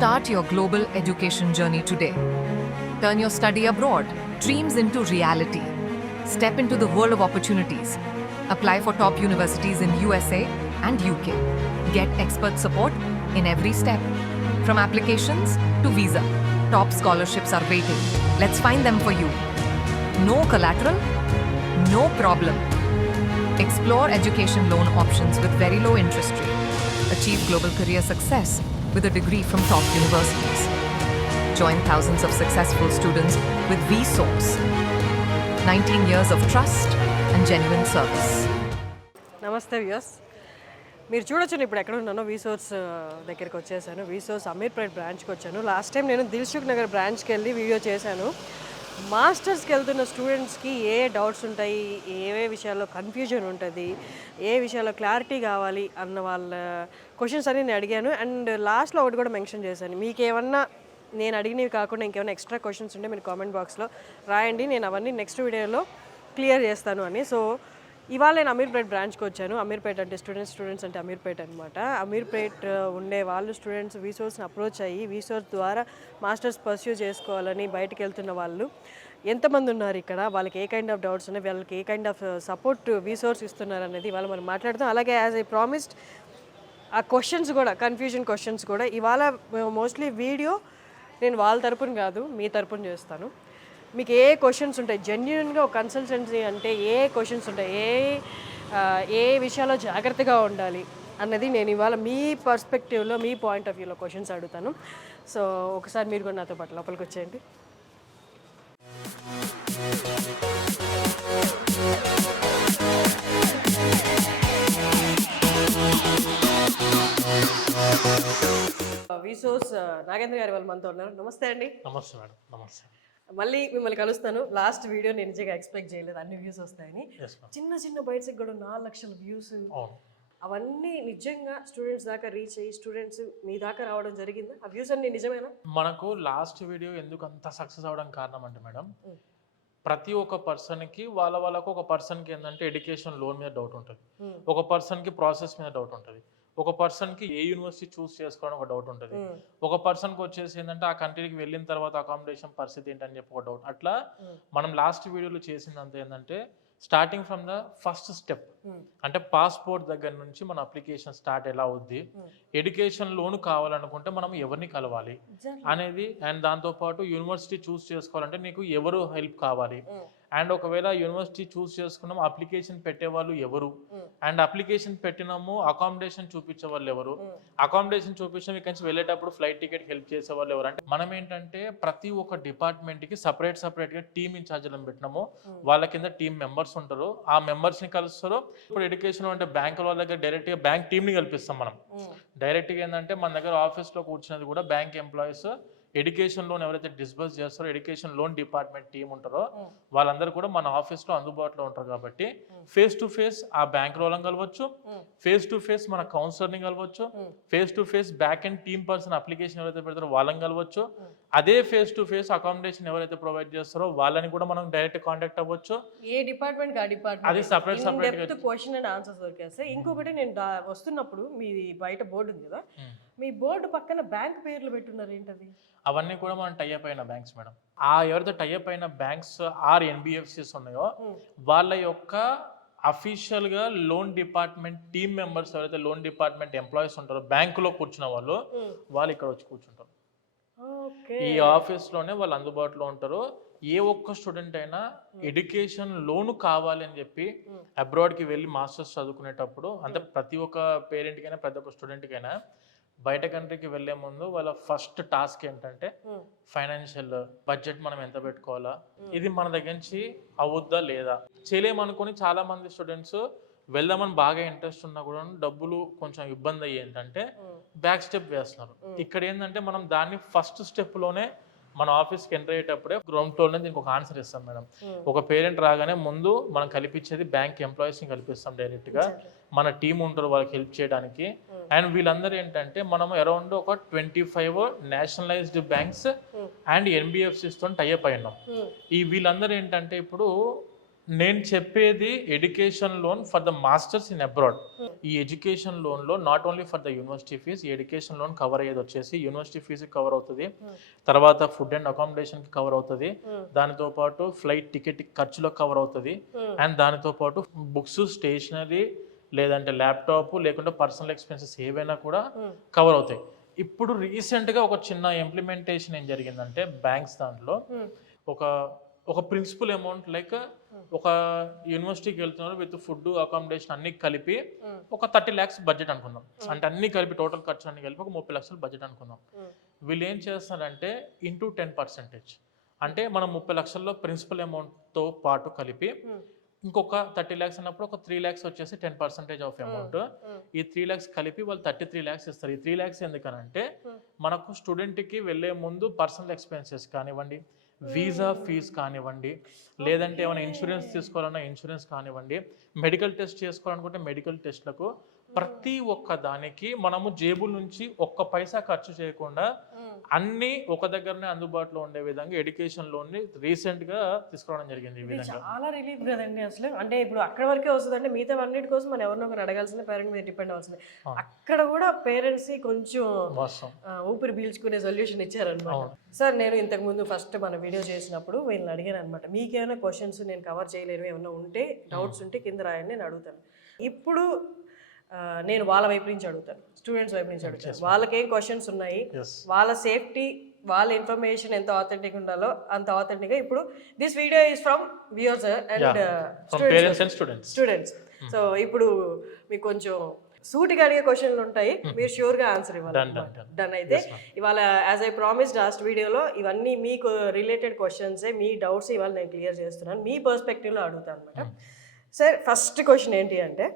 Start your global education journey today. Turn your study abroad, dreams into reality. Step into the world of opportunities. Apply for top universities in USA and UK. Get expert support in every step. From applications to visa, top scholarships are waiting. Let's find them for you. No collateral, no problem. Explore education loan options with very low interest rate. Achieve global career success with a degree from top universities. Join thousands of successful students with vSource. 19 years of trust and genuine service. నమస్తే views, మీరు చూడొచ్చు ఇప్పుడు ఎక్కడ ఉన్నానో వీసోర్స్ దగ్గరికి వచ్చేసాను. వీసోర్స్ అమీర్పేట్ బ్రాంచ్కి వచ్చాను. లాస్ట్ టైం నేను దిల్సుఖ్ నగర్ బ్రాంచ్కి వెళ్ళి వీడియో చేశాను. మాస్టర్స్కి వెళ్తున్న స్టూడెంట్స్కి ఏ డౌట్స్ ఉంటాయి, ఏ విషయాల్లో కన్ఫ్యూజన్ ఉంటుంది, ఏ విషయాల్లో క్లారిటీ కావాలి అన్న వాళ్ళ క్వశ్చన్స్ అన్ని నేను అడిగాను. అండ్ లాస్ట్లో ఒకటి కూడా మెన్షన్ చేశాను, మీకేమన్నా నేను అడిగినవి కాకుండా ఇంకేమైనా ఎక్స్ట్రా క్వశ్చన్స్ ఉంటే మీరు కామెంట్ బాక్స్లో రాయండి, నేను అవన్నీ నెక్స్ట్ వీడియోలో క్లియర్ చేస్తాను అని. సో ఇవాళ నేను అమీర్పేట్ బ్రాంచ్కి వచ్చాను. అమీర్పేట్ అంటే స్టూడెంట్స్ అంటే అమీర్పేట్ అనమాట. అమీర్పేట్ ఉండే వాళ్ళు స్టూడెంట్స్ వీసోర్స్ని అప్రోచ్ అయ్యి వీసోర్స్ ద్వారా మాస్టర్స్ పర్స్యూ చేసుకోవాలని బయటకు వెళ్తున్న వాళ్ళు ఎంతమంది ఉన్నారు ఇక్కడ, వాళ్ళకి ఏ కైండ్ ఆఫ్ డౌట్స్ ఉన్నాయి, వాళ్ళకి ఏ కైండ్ ఆఫ్ సపోర్ట్ వీసోర్స్ ఇస్తున్నారు అనేది ఇవాళ మనం మాట్లాడతాం. అలాగే యాజ్ ఐ ప్రామిస్డ్ ఆ క్వశ్చన్స్ కూడా, కన్ఫ్యూజన్ క్వశ్చన్స్ కూడా ఇవాళ మోస్ట్లీ వీడియో నేను వాళ్ళ తరపున కాదు మీ తరపున చేస్తాను. మీకు ఏ క్వశ్చన్స్ ఉంటాయి, జెన్యున్గా ఒక కన్సల్టెన్సీ అంటే ఏ క్వశ్చన్స్ ఉంటాయి, ఏ విషయాల్లో జాగ్రత్తగా ఉండాలి అన్నది నేను ఇవాళ మీ పర్స్పెక్టివ్లో, మీ పాయింట్ ఆఫ్ వ్యూలో క్వశ్చన్స్ అడుగుతాను. సో ఒకసారి మీరు కూడా నాతో పాటు లోపలికి వచ్చేయండి. వీసోర్స్ నాగేంద్ర గారి వాళ్ళు మనతో ఉన్నారు. నమస్తే అండి. నమస్తే మేడం. నమస్తే. మళ్ళీ మిమ్మల్ని కలుస్తాను. లాస్ట్ వీడియో నేను నిజంగా ఎక్స్పెక్ట్ చేయలేదు అన్ని వ్యూస్ వస్తాయని. చిన్న చిన్న బైట్స్కి కూడా 4 లక్షల వ్యూస్, అవన్నీ నిజంగా స్టూడెంట్స్ దాకా రీచ్ అయ్యి స్టూడెంట్స్ మీ దాకా రావడం జరిగిందా? ఆ వ్యూస్ అన్ని నిజమేనా? మనకు లాస్ట్ వీడియో ఎందుకు అంత సక్సెస్ అవడం కారణం అంటే మేడం, ప్రతి ఒక్క పర్సన్కి వాళ్ళకు ఒక పర్సన్కి ఏంటంటే ఎడ్యుకేషన్ లోన్ మీద డౌట్ ఉంటుంది, ఒక పర్సన్కి ప్రాసెస్ మీద డౌట్ ఉంటుంది, ఒక పర్సన్కి ఏ యూనివర్సిటీ చూస్ చేసుకోవడం ఒక డౌట్ ఉంటుంది, ఒక పర్సన్కి వచ్చేసి ఏంటంటే ఆ కంట్రీకి వెళ్ళిన తర్వాత అకామిడేషన్ పరిస్థితి ఏంటని చెప్పి ఒక డౌట్. అట్లా మనం లాస్ట్ వీడియోలో చేసిందంత ఏంటంటే starting from the first step, అంటే పాస్పోర్ట్ దగ్గర నుంచి మన అప్లికేషన్ స్టార్ట్ ఎలా అవుద్ది, ఎడ్యుకేషన్ లోన్ కావాలనుకుంటే మనం ఎవరిని కలవాలి అనేది, అండ్ దాంతోపాటు యూనివర్సిటీ చూస్ చేసుకోవాలంటే నీకు ఎవరు హెల్ప్ కావాలి, అండ్ ఒకవేళ యూనివర్సిటీ చూస్ చేసుకున్నాం అప్లికేషన్ పెట్టేవాళ్ళు ఎవరు, అండ్ అప్లికేషన్ పెట్టినాము అకామిడేషన్ చూపించే వాళ్ళు ఎవరు, అకామిడేషన్ చూపించిన ఇక్కడ నుంచి వెళ్ళేటప్పుడు ఫ్లైట్ టికెట్ హెల్ప్ చేసే వాళ్ళు ఎవరు. అంటే మనం ఏంటంటే ప్రతి ఒక్క డిపార్ట్మెంట్కి సపరేట్గా టీమ్ ఇన్ఛార్జ్లను పెట్టినాము, వాళ్ళ కింద టీమ్ మెంబర్స్ ఉంటారు, ఆ మెంబర్స్ని కలుస్తారు. ఇప్పుడు ఎడ్యుకేషన్ అంటే బ్యాంకుల వాళ్ళ దగ్గర డైరెక్ట్గా బ్యాంక్ టీమ్ని కల్పిస్తాం మనం. డైరెక్ట్గా ఏంటంటే మన దగ్గర ఆఫీస్లో కూర్చున్నది కూడా బ్యాంక్ ఎంప్లాయీస్, ఎడ్యుకేషన్ లోన్ ఎవరైతే డిస్బర్స్ చేస్తారో ఎడ్యుకేషన్ లోన్ డిపార్ట్మెంట్ టీం ఉంటారో వాళ్ళందరూ కూడా మన ఆఫీస్లో అందుబాటులో ఉంటారు. కాబట్టి ఫేస్ టు ఫేస్ ఆ బ్యాంక్ వాళ్ళని కలవచ్చు, ఫేస్ టు ఫేస్ మన కౌన్సిలర్ని కలవచ్చు, face to face back and team person application ఎవరైతే పెడతారో వాళ్ళని కలవచ్చు, అదే ఫేస్ టు ఫేస్ అకామిడేషన్ ఎవరైతే ప్రొవైడ్ చేస్తారో వాళ్ళని కూడా మనం డైరెక్ట్ కాంటాక్ట్ అవ్వచ్చు. ఏ డిపార్ట్మెంట్ ఆ డిపార్ట్మెంట్ అది సపరేట్ క్వశ్చన్ అండ్ ఆన్సర్స్ దొరికేస్తాయి. ఇంకొకటి నేను వస్తున్నప్పుడు మీ బయట బోర్డు ఉంది కదా, మీ బోర్డు పక్కన బ్యాంక్ పేర్లు పెట్టున్నారు, ఏంటది? అవన్నీ కూడా మనం టైఅప్ అయిన బ్యాంక్స్ మేడం. ఆ ఎవరైతే టైఅప్ అయిన బ్యాంక్స్ ఆర్ ఎన్బిఎఫ్సిస్ ఉన్నాయో వాళ్ళ యొక్క అఫీషియల్ గా లోన్ డిపార్ట్మెంట్ టీమ్ మెంబర్స్ ఎవరైతే లోన్ డిపార్ట్మెంట్ ఎంప్లాయీస్ ఉంటారో బ్యాంకులో కూర్చున్న వాళ్ళు ఇక్కడ వచ్చి కూర్చుంటారు. ఈ ఆఫీస్ లోనే వాళ్ళు అందుబాటులో ఉంటారు. ఏ ఒక్క స్టూడెంట్ అయినా ఎడ్యుకేషన్ లోన్ కావాలి అని చెప్పి అబ్రాడ్కి వెళ్ళి మాస్టర్స్ చదువుకునేటప్పుడు, అంటే ప్రతి ఒక్క పేరెంట్కైనా ప్రతి ఒక్క స్టూడెంట్కైనా బయట కంట్రీకి వెళ్లే ముందు వాళ్ళ ఫస్ట్ టాస్క్ ఏంటంటే ఫైనాన్షియల్ బడ్జెట్ మనం ఎంత పెట్టుకోవాలా, ఇది మన దగ్గర నుంచి అవుద్దా లేదా, చేయలేమనుకుని చాలా మంది స్టూడెంట్స్ వెళ్దామని బాగా ఇంట్రెస్ట్ ఉన్నా కూడా డబ్బులు కొంచెం ఇబ్బంది అయ్యి ఏంటంటే బ్యాక్ స్టెప్ వేస్తున్నారు. ఇక్కడ ఏంటంటే మనం దాన్ని ఫస్ట్ స్టెప్ లోనే మన ఆఫీస్కి ఎంటర్ అయ్యేటప్పుడే గ్రౌండ్ ఫ్లోర్లో దీనికి ఒక ఆన్సర్ ఇస్తాం మేడం. ఒక పేరెంట్ రాగానే ముందు మనం కల్పించేది బ్యాంక్ ఎంప్లాయీస్ని కల్పిస్తాం డైరెక్ట్గా, మన టీం ఉంటారు వాళ్ళకి హెల్ప్ చేయడానికి. అండ్ వీళ్ళందరూ ఏంటంటే మనం అరౌండ్ ఒక 25 నేషనలైజ్డ్ బ్యాంక్స్ అండ్ ఎన్బిఎఫ్సిస్ తో టైఅప్ అయినాం. ఈ వీళ్ళందరూ ఏంటంటే ఇప్పుడు నేను చెప్పేది education loan for the masters in abroad. ఈ ఎడ్యుకేషన్ లోన్ లో not only for the university fees, ఈ ఎడ్యుకేషన్ లోన్ కవర్ అయ్యేది వచ్చేసి యూనివర్సిటీ ఫీజు కవర్ అవుతుంది, తర్వాత ఫుడ్ అండ్ అకామిడేషన్ కి కవర్ అవుతుంది, దానితో పాటు ఫ్లైట్ టికెట్ ఖర్చులో కవర్ అవుతుంది, అండ్ దానితో పాటు బుక్స్, స్టేషనరీ, లేదంటే ల్యాప్టాప్, లేకుంటే పర్సనల్ ఎక్స్పెన్సెస్ ఏవైనా కూడా కవర్ అవుతాయి. ఇప్పుడు రీసెంట్గా ఒక చిన్న ఇంప్లిమెంటేషన్ ఏం జరిగిందంటే బ్యాంక్స్ దాంట్లో ఒక ప్రిన్సిపల్ అమౌంట్ లైక్ ఒక యూనివర్సిటీకి వెళ్తున్నారు విత్ ఫుడ్ అకామిడేషన్ అన్ని కలిపి ఒక 30 lakhs బడ్జెట్ అనుకుందాం. అంటే అన్ని కలిపి టోటల్ ఖర్చు అన్ని కలిపి ఒక 30 లక్షలు బడ్జెట్ అనుకుందాం. వీళ్ళు ఏం చేస్తారంటే ఇంటూ 10%, అంటే మనం 30 లక్షల్లో ప్రిన్సిపల్ అమౌంట్తో పాటు కలిపి ఇంకొక 30 lakhs అన్నప్పుడు ఒక 3 lakhs వచ్చేసి 10% ఆఫ్ అమౌంట్. ఈ 3 lakhs కలిపి వాళ్ళు 33 lakhs ఇస్తారు. ఈ 3 lakhs ఎందుకనంటే మనకు స్టూడెంట్కి వెళ్ళే ముందు పర్సనల్ ఎక్స్పెన్సెస్ కానివ్వండి, వీసా ఫీజ్ కానివ్వండి, లేదంటే ఏమైనా ఇన్సూరెన్స్ తీసుకోవాలన్నా ఇన్సూరెన్స్ కానివ్వండి, మెడికల్ టెస్ట్ చేసుకోవాలనుకుంటే మెడికల్ టెస్ట్లకు ప్రతి ఒక్క దానికి మనము జేబుల నుంచి ఒక్క పైసా ఖర్చు చేయకుండా అన్ని ఒక దగ్గరనే అందుబాటులో ఉండే విధంగా ఎడ్యుకేషన్ లోన్ ని రీసెంట్ గా తీసుకురావడం జరిగింది. ఈ విధంగా చాలా రిలీఫ్ కదండి అసలు. అంటే ఇప్పుడు అక్కడ వరకే వస్తుంది అంటే మిగతా అన్నిటి కోసం మనం ఎవరినో ఒకరు అడగాల్సిందే, పేరెంట్ మీద డిపెండ్ అవ్వాల్సిందే. అక్కడ కూడా పేరెంట్స్ కొంచెం ఊపిరి పీల్చుకునే సొల్యూషన్ ఇచ్చారనమాట. సార్ నేను ఇంతకు ముందు ఫస్ట్ మన వీడియో చేసినప్పుడు వీళ్ళని అడిగాను అనమాట, మీకేమైనా క్వశ్చన్స్ నేను కవర్ చేయలేను, ఏమైనా ఉంటే డౌట్స్ ఉంటే కింద రాయండి నేను అడుగుతాను. ఇప్పుడు నేను వాళ్ళ వైపు నుంచి అడుగుతాను, స్టూడెంట్స్ వైపు నుంచి అడుగుతాను. వాళ్ళకి ఏం క్వశ్చన్స్ ఉన్నాయి, వాళ్ళ సేఫ్టీ, వాళ్ళ ఇన్ఫర్మేషన్ ఎంత ఆథెంటిక్ ఉండాలో అంత ఆథెంటిక్గా. ఇప్పుడు this video is from viewers and students. So ఇప్పుడు మీకు కొంచెం సూటిగా అడిగే క్వశ్చన్లు ఉంటాయి, మీరు ష్యూర్గా ఆన్సర్ ఇవ్వాలి. డన్. అయితే ఇవాళ యాజ్ ఐ ప్రామిస్ లాస్ట్ వీడియోలో ఇవన్నీ మీకు రిలేటెడ్ క్వశ్చన్సే, మీ డౌట్స్ ఇవాళ నేను క్లియర్ చేస్తున్నాను, మీ పర్స్పెక్టివ్లో అడుగుతాను అనమాట. సార్ ఫస్ట్ క్వశ్చన్ ఏంటి అంటే,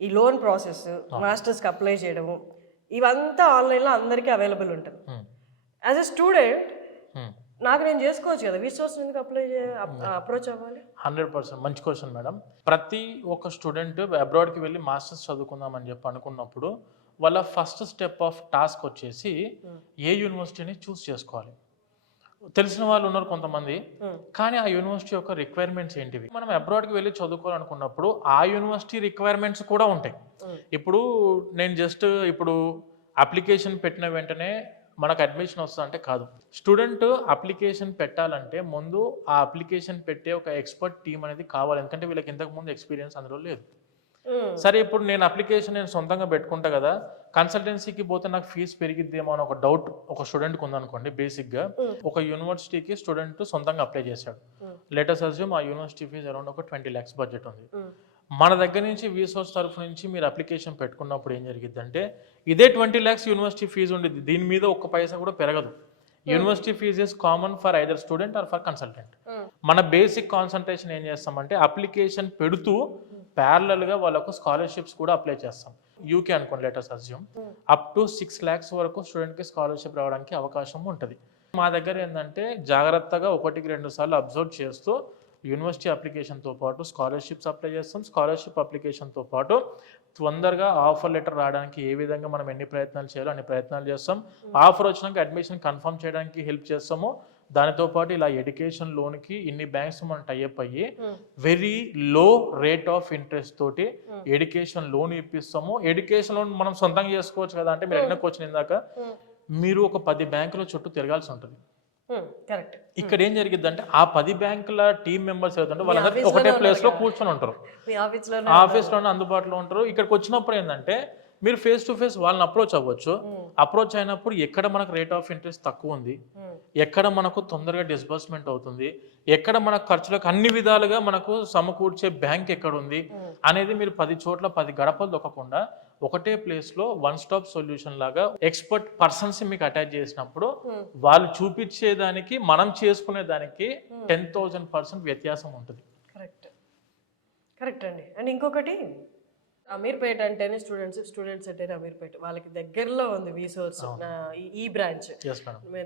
ఈ లోన్ ప్రాసెస్, మాస్టర్స్కి అప్లై చేయడము, ఇవంతా ఆన్లైన్లో అందరికీ అవైలబుల్ ఉంటుంది. యాజ్ ఎ స్టూడెంట్ నాకు నేను చేసుకోవచ్చు కదా, విసోర్స్ ఎందుకు అప్రోచ్ అవ్వాలి? 100% మంచి క్వశ్చన్ మేడం. ప్రతి ఒక్క స్టూడెంట్ అబ్రాడ్కి వెళ్ళి మాస్టర్స్ చదువుకుందామని చెప్పి అనుకున్నప్పుడు వాళ్ళ ఫస్ట్ స్టెప్ ఆఫ్ టాస్క్ వచ్చేసి ఏ యూనివర్సిటీని చూస్ చేసుకోవాలి. తెలిసిన వాళ్ళు ఉన్నారు కొంతమంది, కానీ ఆ యూనివర్సిటీ యొక్క రిక్వైర్మెంట్స్ ఏంటివి, మనం అబ్రాడ్కి వెళ్ళి చదువుకోవాలనుకున్నప్పుడు ఆ యూనివర్సిటీ రిక్వైర్మెంట్స్ కూడా ఉంటాయి. ఇప్పుడు నేను జస్ట్ ఇప్పుడు అప్లికేషన్ పెట్టిన వెంటనే మనకు అడ్మిషన్ వస్తుంది అంటే కాదు. స్టూడెంట్ అప్లికేషన్ పెట్టాలంటే ముందు ఆ అప్లికేషన్ పెట్టే ఒక ఎక్స్పర్ట్ టీం అనేది కావాలి, ఎందుకంటే వీళ్ళకి ఇంతకు ముందు ఎక్స్పీరియన్స్ అందులో లేదు. సరే ఇప్పుడు నేను అప్లికేషన్ నేను సొంతంగా పెట్టుకుంటా కదా, కన్సల్టెన్సీకి పోతే నాకు ఫీజు పెరిగిద్దేమో అని ఒక డౌట్ ఒక స్టూడెంట్కి ఉందనుకోండి. బేసిక్గా ఒక యూనివర్సిటీకి స్టూడెంట్ సొంతంగా అప్లై చేశాడు, లెటర్స్ అజ్యూమ్ ఆ యూనివర్సిటీ ఫీజు అరౌండ్ ఒక 20 lakhs బడ్జెట్ ఉంది. మన దగ్గర నుంచి విసోర్స్ తరఫు నుంచి మీరు అప్లికేషన్ పెట్టుకున్నప్పుడు ఏం జరిగిద్దంటే ఇదే 20 lakhs యూనివర్సిటీ ఫీజు ఉండేది, దీని మీద ఒక్క పైసా కూడా పెరగదు. University fees is common for either student or for consultant. మన బేసిక్ కాన్సన్ట్రేషన్ ఏం చేస్తామంటే అప్లికేషన్ పెడుతూ ప్యారలల్గా వాళ్ళకు స్కాలర్షిప్స్ కూడా అప్లై చేస్తాం. యూకే అనుకోండి, letters assume up to 6 lakhs వరకు స్టూడెంట్కి స్కాలర్షిప్ రావడానికి అవకాశం ఉంటుంది. మా దగ్గర ఏంటంటే జాగ్రత్తగా 1-2 సార్లు అబ్జర్వ్ చేస్తూ యూనివర్సిటీ అప్లికేషన్తో పాటు స్కాలర్షిప్స్ అప్లై చేస్తాం. స్కాలర్షిప్ అప్లికేషన్తో పాటు తొందరగా ఆఫర్ లెటర్ రావడానికి ఏ విధంగా మనం ఎన్ని ప్రయత్నాలు చేయాలో అన్ని ప్రయత్నాలు చేస్తాం. ఆఫర్ వచ్చినాక అడ్మిషన్ కన్ఫర్మ్ చేయడానికి హెల్ప్ చేస్తాము. దానితో పాటు ఇలా ఎడ్యుకేషన్ లోన్కి ఇన్ని బ్యాంక్స్ మనం టైఅప్ అయ్యి very low rate of interest తోటి ఎడ్యుకేషన్ లోన్ ఇప్పిస్తాము. ఎడ్యుకేషన్ లోన్ మనం సొంతంగా చేసుకోవచ్చు కదా అంటే మీరు అడిగిన క్వశ్చన్ ఇందాక, మీరు ఒక 10 బ్యాంకుల చుట్టూ తిరగాల్సి ఉంటుంది. ఇక్కడ ఏం జరిగిద్దంటే ఆ 10 బ్యాంకుల టీం మెంబర్స్ ఏదంటే వాళ్ళందరూ ఒకటే ప్లేస్ లో కూర్చొని ఉంటారు, ఆఫీస్లోనే అందుబాటులో ఉంటారు. ఇక్కడికి వచ్చినప్పుడు ఏంటంటే మీరు ఫేస్ టు ఫేస్ వాళ్ళని అప్రోచ్ అవ్వచ్చు. అప్రోచ్ అయినప్పుడు ఎక్కడ మనకు రేట్ ఆఫ్ ఇంట్రెస్ట్ తక్కువ ఉంది, ఎక్కడ మనకు తొందరగా డిస్బర్స్మెంట్ అవుతుంది, ఎక్కడ మన ఖర్చులకు అన్ని విధాలుగా మనకు సమకూర్చే బ్యాంక్ ఎక్కడ ఉంది అనేది మీరు 10 చోట్ల 10 గడపలు దొక్కకుండా ఒకటే ప్లేస్ లో వన్ స్టాప్ సొల్యూషన్ లాగా ఎక్స్పర్ట్ పర్సన్స్ మీకు అటాచ్ చేసినప్పుడు వాళ్ళు చూపించేదానికి మనం చేసుకునే దానికి 10,000% వ్యత్యాసం ఉంటుంది. కరెక్ట్ అండి. అండ్ ఇంకొకటి, అమీర్పేట అంటేనే స్టూడెంట్స్ అంటేనే అమీర్పేట, వాళ్ళకి దగ్గరలో ఉంది విసోర్స్ ఈ బ్రాంచ్.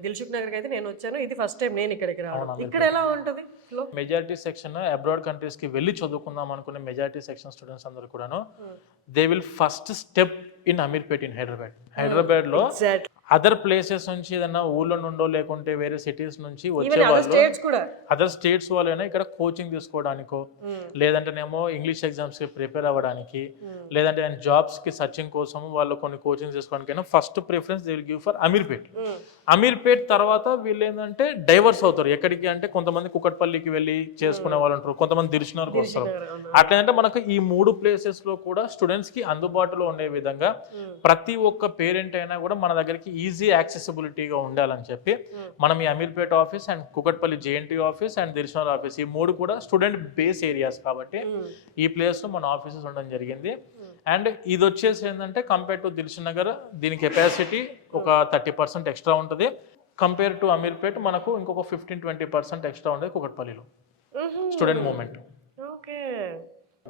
దిల్సుఖ్ నగర్కి అయితే నేను వచ్చాను, ఇది ఫస్ట్ టైం నేను ఇక్కడికి రావడం. ఇక్కడ ఎలా ఉంటుంది? మెజారిటీ సెక్షన్ అబ్రాడ్ కంట్రీస్ కి వెళ్ళి చదువుకుందాం అనుకునే మెజారిటీ సెక్షన్ స్టూడెంట్స్ అందరూ కూడాను they will first step in Ameerpet in Hyderabad లో అదర్ ప్లేసెస్ నుంచి ఏదైనా ఊళ్ళో నుండో లేకుంటే వేరే సిటీస్ నుంచి వచ్చే అదర్ వాళ్ళు స్టేట్స్ కూడా అదర్ స్టేట్స్ వాళ్ళైనా ఇక్కడ కోచింగ్ తీసుకోవడానికో లేదంటేనేమో ఇంగ్లీష్ ఎగ్జామ్స్కి ప్రిపేర్ అవ్వడానికి లేదంటే జాబ్స్కి సర్చింగ్ కోసం వాళ్ళు కొన్ని కోచింగ్ తీసుకోవడానికైనా first preference they will give for Ameerpet. Ameerpet తర్వాత వీళ్ళు ఏంటంటే డైవర్స్ అవుతారు. ఎక్కడికి అంటే కొంతమంది కుకట్పల్లికి వెళ్ళి చేసుకునే వాళ్ళు ఉంటారు, కొంతమంది దిల్సుఖ్నగర్కి వస్తారు. అట్లేదంటే మనకు ఈ 3 ప్లేసెస్లో కూడా స్టూడెంట్స్కి అందుబాటులో ఉండే విధంగా ప్రతి ఒక్క పేరెంట్ అయినా కూడా మన దగ్గరికి ఈజీ యాక్సెసిబిలిటీగా ఉండాలని చెప్పి మనం ఈ Ameerpet office and Kukatpally JNT office and Dilsukhnagar office ఈ 3 కూడా స్టూడెంట్ బేస్ ఏరియాస్ కాబట్టి ఈ ప్లేస్లో మన ఆఫీసెస్ ఉండడం జరిగింది. అండ్ ఇది వచ్చేసి ఏంటంటే కంపేర్ టు దిల్సుఖ్నగర్ దీని కెపాసిటీ ఒక 30% ఎక్స్ట్రా ఉంటుంది. కంపేర్ టు అమీర్పేట్ మనకు ఇంకొక 15-20% ఎక్స్ట్రా ఉండేది కుకట్పల్లిలో స్టూడెంట్ మూవ్మెంట్. ఓకే.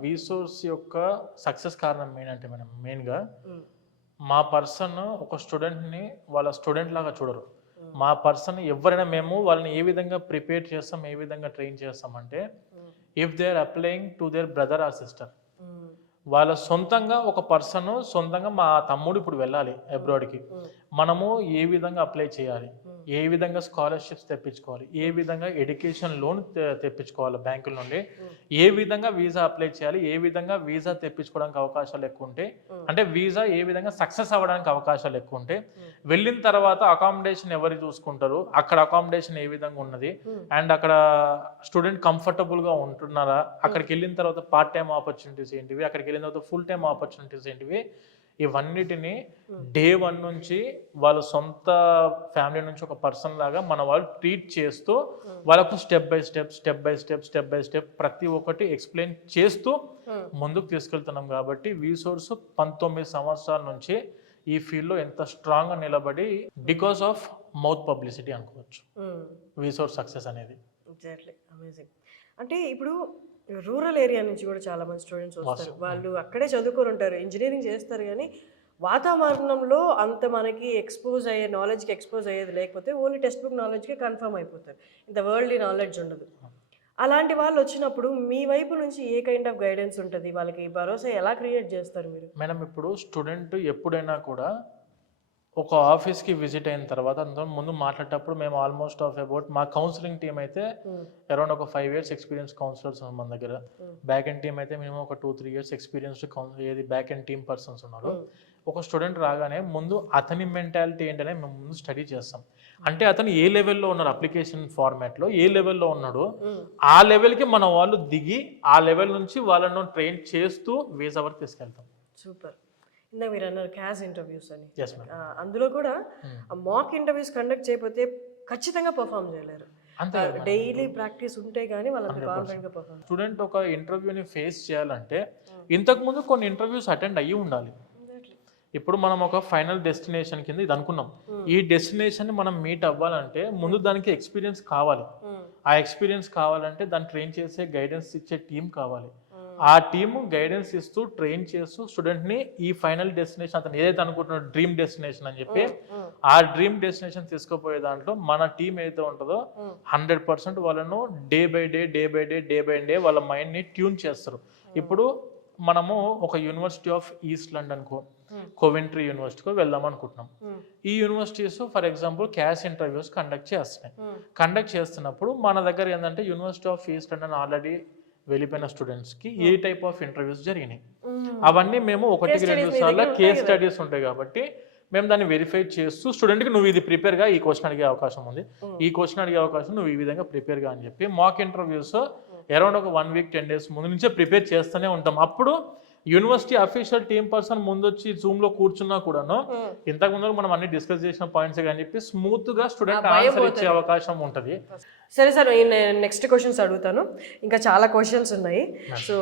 వీసోర్స్ యొక్క సక్సెస్ కారణం ఏంటంటే మనం మెయిన్గా మా పర్సన్ ఒక స్టూడెంట్ని వాళ్ళ స్టూడెంట్ లాగా చూడరు. మా పర్సన్ ఎవరైనా మేము వాళ్ళని ఏ విధంగా ప్రిపేర్ చేస్తాం, ఏ విధంగా ట్రైన్ చేస్తామంటే if they are applying to their brother or sister, వాళ్ళ సొంతంగా ఒక పర్సన్ సొంతంగా మా తమ్ముడు ఇప్పుడు వెళ్ళాలి అబ్రాడ్కి, మనము ఏ విధంగా అప్లై చేయాలి, ఏ విధంగా స్కాలర్షిప్స్ తెప్పించుకోవాలి, ఏ విధంగా ఎడ్యుకేషన్ లోన్ తెప్పించుకోవాలి బ్యాంకుల నుండి, ఏ విధంగా వీసా అప్లై చేయాలి, ఏ విధంగా వీసా తెప్పించుకోవడానికి అవకాశాలు ఎక్కువ ఉంటాయి, అంటే వీసా ఏ విధంగా సక్సెస్ అవ్వడానికి అవకాశాలు ఎక్కువ ఉంటాయి, వెళ్ళిన తర్వాత అకామిడేషన్ ఎవరు చూసుకుంటారు, అక్కడ అకామిడేషన్ ఏ విధంగా ఉన్నది, అండ్ అక్కడ స్టూడెంట్ కంఫర్టబుల్గా ఉంటున్నారా, అక్కడికి వెళ్ళిన తర్వాత పార్ట్ టైం ఆపర్చునిటీస్ ఏంటివి, అక్కడికి వెళ్ళిన తర్వాత ఫుల్ టైం ఆపర్చునిటీస్ ఏంటివి, ఇవన్నిటిని డే 1 నుంచి వాళ్ళ సొంత ఫ్యామిలీ నుంచి ఒక పర్సన్ లాగా మన వాళ్ళు ట్రీట్ చేస్తూ వాళ్ళకు స్టెప్ బై స్టెప్ ప్రతి ఒక్కటి ఎక్స్ప్లెయిన్ చేస్తూ ముందుకు తీసుకెళ్తున్నాం. కాబట్టి వీసోర్స్ 19 సంవత్సరాల నుంచి ఈ ఫీల్డ్లో ఎంత స్ట్రాంగ్గా నిలబడి బికాస్ ఆఫ్ మౌత్ పబ్లిసిటీ అనుకోవచ్చు వీసోర్స్ సక్సెస్ అనేది. Exactly, amazing. అంటే ఇప్పుడు రూరల్ ఏరియా నుంచి కూడా చాలా మంది స్టూడెంట్స్ వస్తారు, వాళ్ళు అక్కడే చదువుకొని ఉంటారు, ఇంజనీరింగ్ చేస్తారు, కానీ వాతావరణంలో అంత మనకి ఎక్స్పోజ్ అయ్యే నాలెడ్జ్కి ఎక్స్పోజ్ అయ్యేది లేకపోతే ఓన్లీ టెక్స్ట్ బుక్ నాలెడ్జ్కి కన్ఫర్మ్ అయిపోతారు, ఇంత వరల్డ్లీ నాలెడ్జ్ ఉండదు. అలాంటి వాళ్ళు వచ్చినప్పుడు మీ వైపు నుంచి ఏ కైండ్ ఆఫ్ గైడెన్స్ ఉంటుంది, వాళ్ళకి భరోసా ఎలా క్రియేట్ చేస్తారు మీరు? మేడం ఇప్పుడు స్టూడెంట్ ఎప్పుడైనా కూడా ఒక ఆఫీస్కి విజిట్ అయిన తర్వాత అందులో ముందు మాట్లాడేటప్పుడు మేము ఆల్మోస్ట్ ఆఫ్ అబౌట్ మా కౌన్సిలింగ్ టీమ్ అయితే అరౌండ్ ఒక 5 years ఎక్స్పీరియన్స్ కౌన్సిలర్స్ ఉన్నారు మన దగ్గర. బ్యాక్ ఎండ్ టీమ్ అయితే మినిమం ఒక 2-3 years ఎక్స్పీరియన్స్డ్ ఏది బ్యాక్ ఎండ్ టీమ్ పర్సన్స్ ఉన్నారు. ఒక స్టూడెంట్ రాగానే ముందు అతని మెంటాలిటీ ఏంటనే మేము ముందు స్టడీ చేస్తాం. అంటే అతను ఏ లెవెల్లో ఉన్నారు, అప్లికేషన్ ఫార్మాట్లో ఏ లెవెల్లో ఉన్నాడు, ఆ లెవెల్కి మన వాళ్ళు దిగి ఆ లెవెల్ నుంచి వాళ్ళను ట్రైన్ చేస్తూ వీసా వరకు తీసుకెళ్తాం. సూపర్. ఇందాక మీరు అన్నారు క్యాష్ ఇంటర్వ్యూస్ అని, Yes, ma'am. అందులో కూడా మాక్ ఇంటర్వ్యూస్ కండక్ట్ చేయకపోతే ఖచ్చితంగా పర్ఫామ్ చేయలేరు. అంతే డైలీ ప్రాక్టీస్ ఉంటే కానీ వాళ్ళంత కాన్ఫిడెంట్గా పర్ఫామ్. స్టూడెంట్ ఒక ఇంటర్వ్యూని ఫేస్ చేయాలంటే ఇంతకుముందు కొన్ని ఇంటర్వ్యూస్ అటెండ్ అయ్యి ఉండాలి. ఇప్పుడు మనం ఒక ఫైనల్ డెస్టినేషన్ కింద ఇది అనుకున్నాం, ఈ డెస్టినేషన్ మనం మీట్ అవ్వాలంటే ముందు దానికి ఎక్స్పీరియన్స్ కావాలి. ఆ ఎక్స్పీరియన్స్ కావాలంటే దాన్ని ట్రైన్ చేసే గైడెన్స్ ఇచ్చే టీం కావాలి. ఆ టీము గైడెన్స్ ఇస్తూ ట్రైన్ చేస్తూ స్టూడెంట్ని ఈ ఫైనల్ డెస్టినేషన్ అతను ఏదైతే అనుకుంటున్నాడో డ్రీమ్ డెస్టినేషన్ అని చెప్పి ఆ డ్రీమ్ డెస్టినేషన్ తీసుకుపోయే దాంట్లో మన టీం ఏదైతే ఉంటుందో 100% వాళ్ళను డే బై డే వాళ్ళ మైండ్ని ట్యూన్ చేస్తారు. ఇప్పుడు మనము ఒక యూనివర్సిటీ ఆఫ్ ఈస్ట్ లండన్కో కోవెంట్రీ యూనివర్సిటీకో వెళ్దాం అనుకుంటున్నాం. ఈ universities for example cash interviews conduct చేస్తున్నప్పుడు మన దగ్గర ఏంటంటే university of east London already వెళ్ళిపోయిన స్టూడెంట్స్కి ఏ టైప్ ఆఫ్ ఇంటర్వ్యూస్ జరిగినాయి అవన్నీ మేము 1-2 సార్లు కేస్ స్టడీస్ ఉంటాయి కాబట్టి మేము దాన్ని వెరిఫై చేస్తూ స్టూడెంట్కి నువ్వు ఇది ప్రిపేర్గా ఈ క్వశ్చన్ అడిగే అవకాశం ఉంది, ఈ క్వశ్చన్ అడిగే అవకాశం నువ్వు ఈ విధంగా ప్రిపేర్గా అని చెప్పి మాక్ ఇంటర్వ్యూస్ అరౌండ్ ఒక 1 week 10 days ముందు నుంచే ప్రిపేర్ చేస్తూనే ఉంటాం. అప్పుడు యూనివర్సిటీ అఫీషియల్ టీమ్ పర్సన్ ముందు వచ్చి జూమ్ లో కూర్చున్నా కూడాను ఇంతకు ముందు మనం అన్ని డిస్కస్ చేసిన పాయింట్స్ అని చెప్పి స్మూత్ గా స్టూడెంట్ ఆన్సర్ ఇచ్చే అవకాశం ఉంటుంది. సరే సార్, నేను నెక్స్ట్ క్వశ్చన్స్ అడుగుతాను, ఇంకా చాలా క్వశ్చన్స్ ఉన్నాయి. సో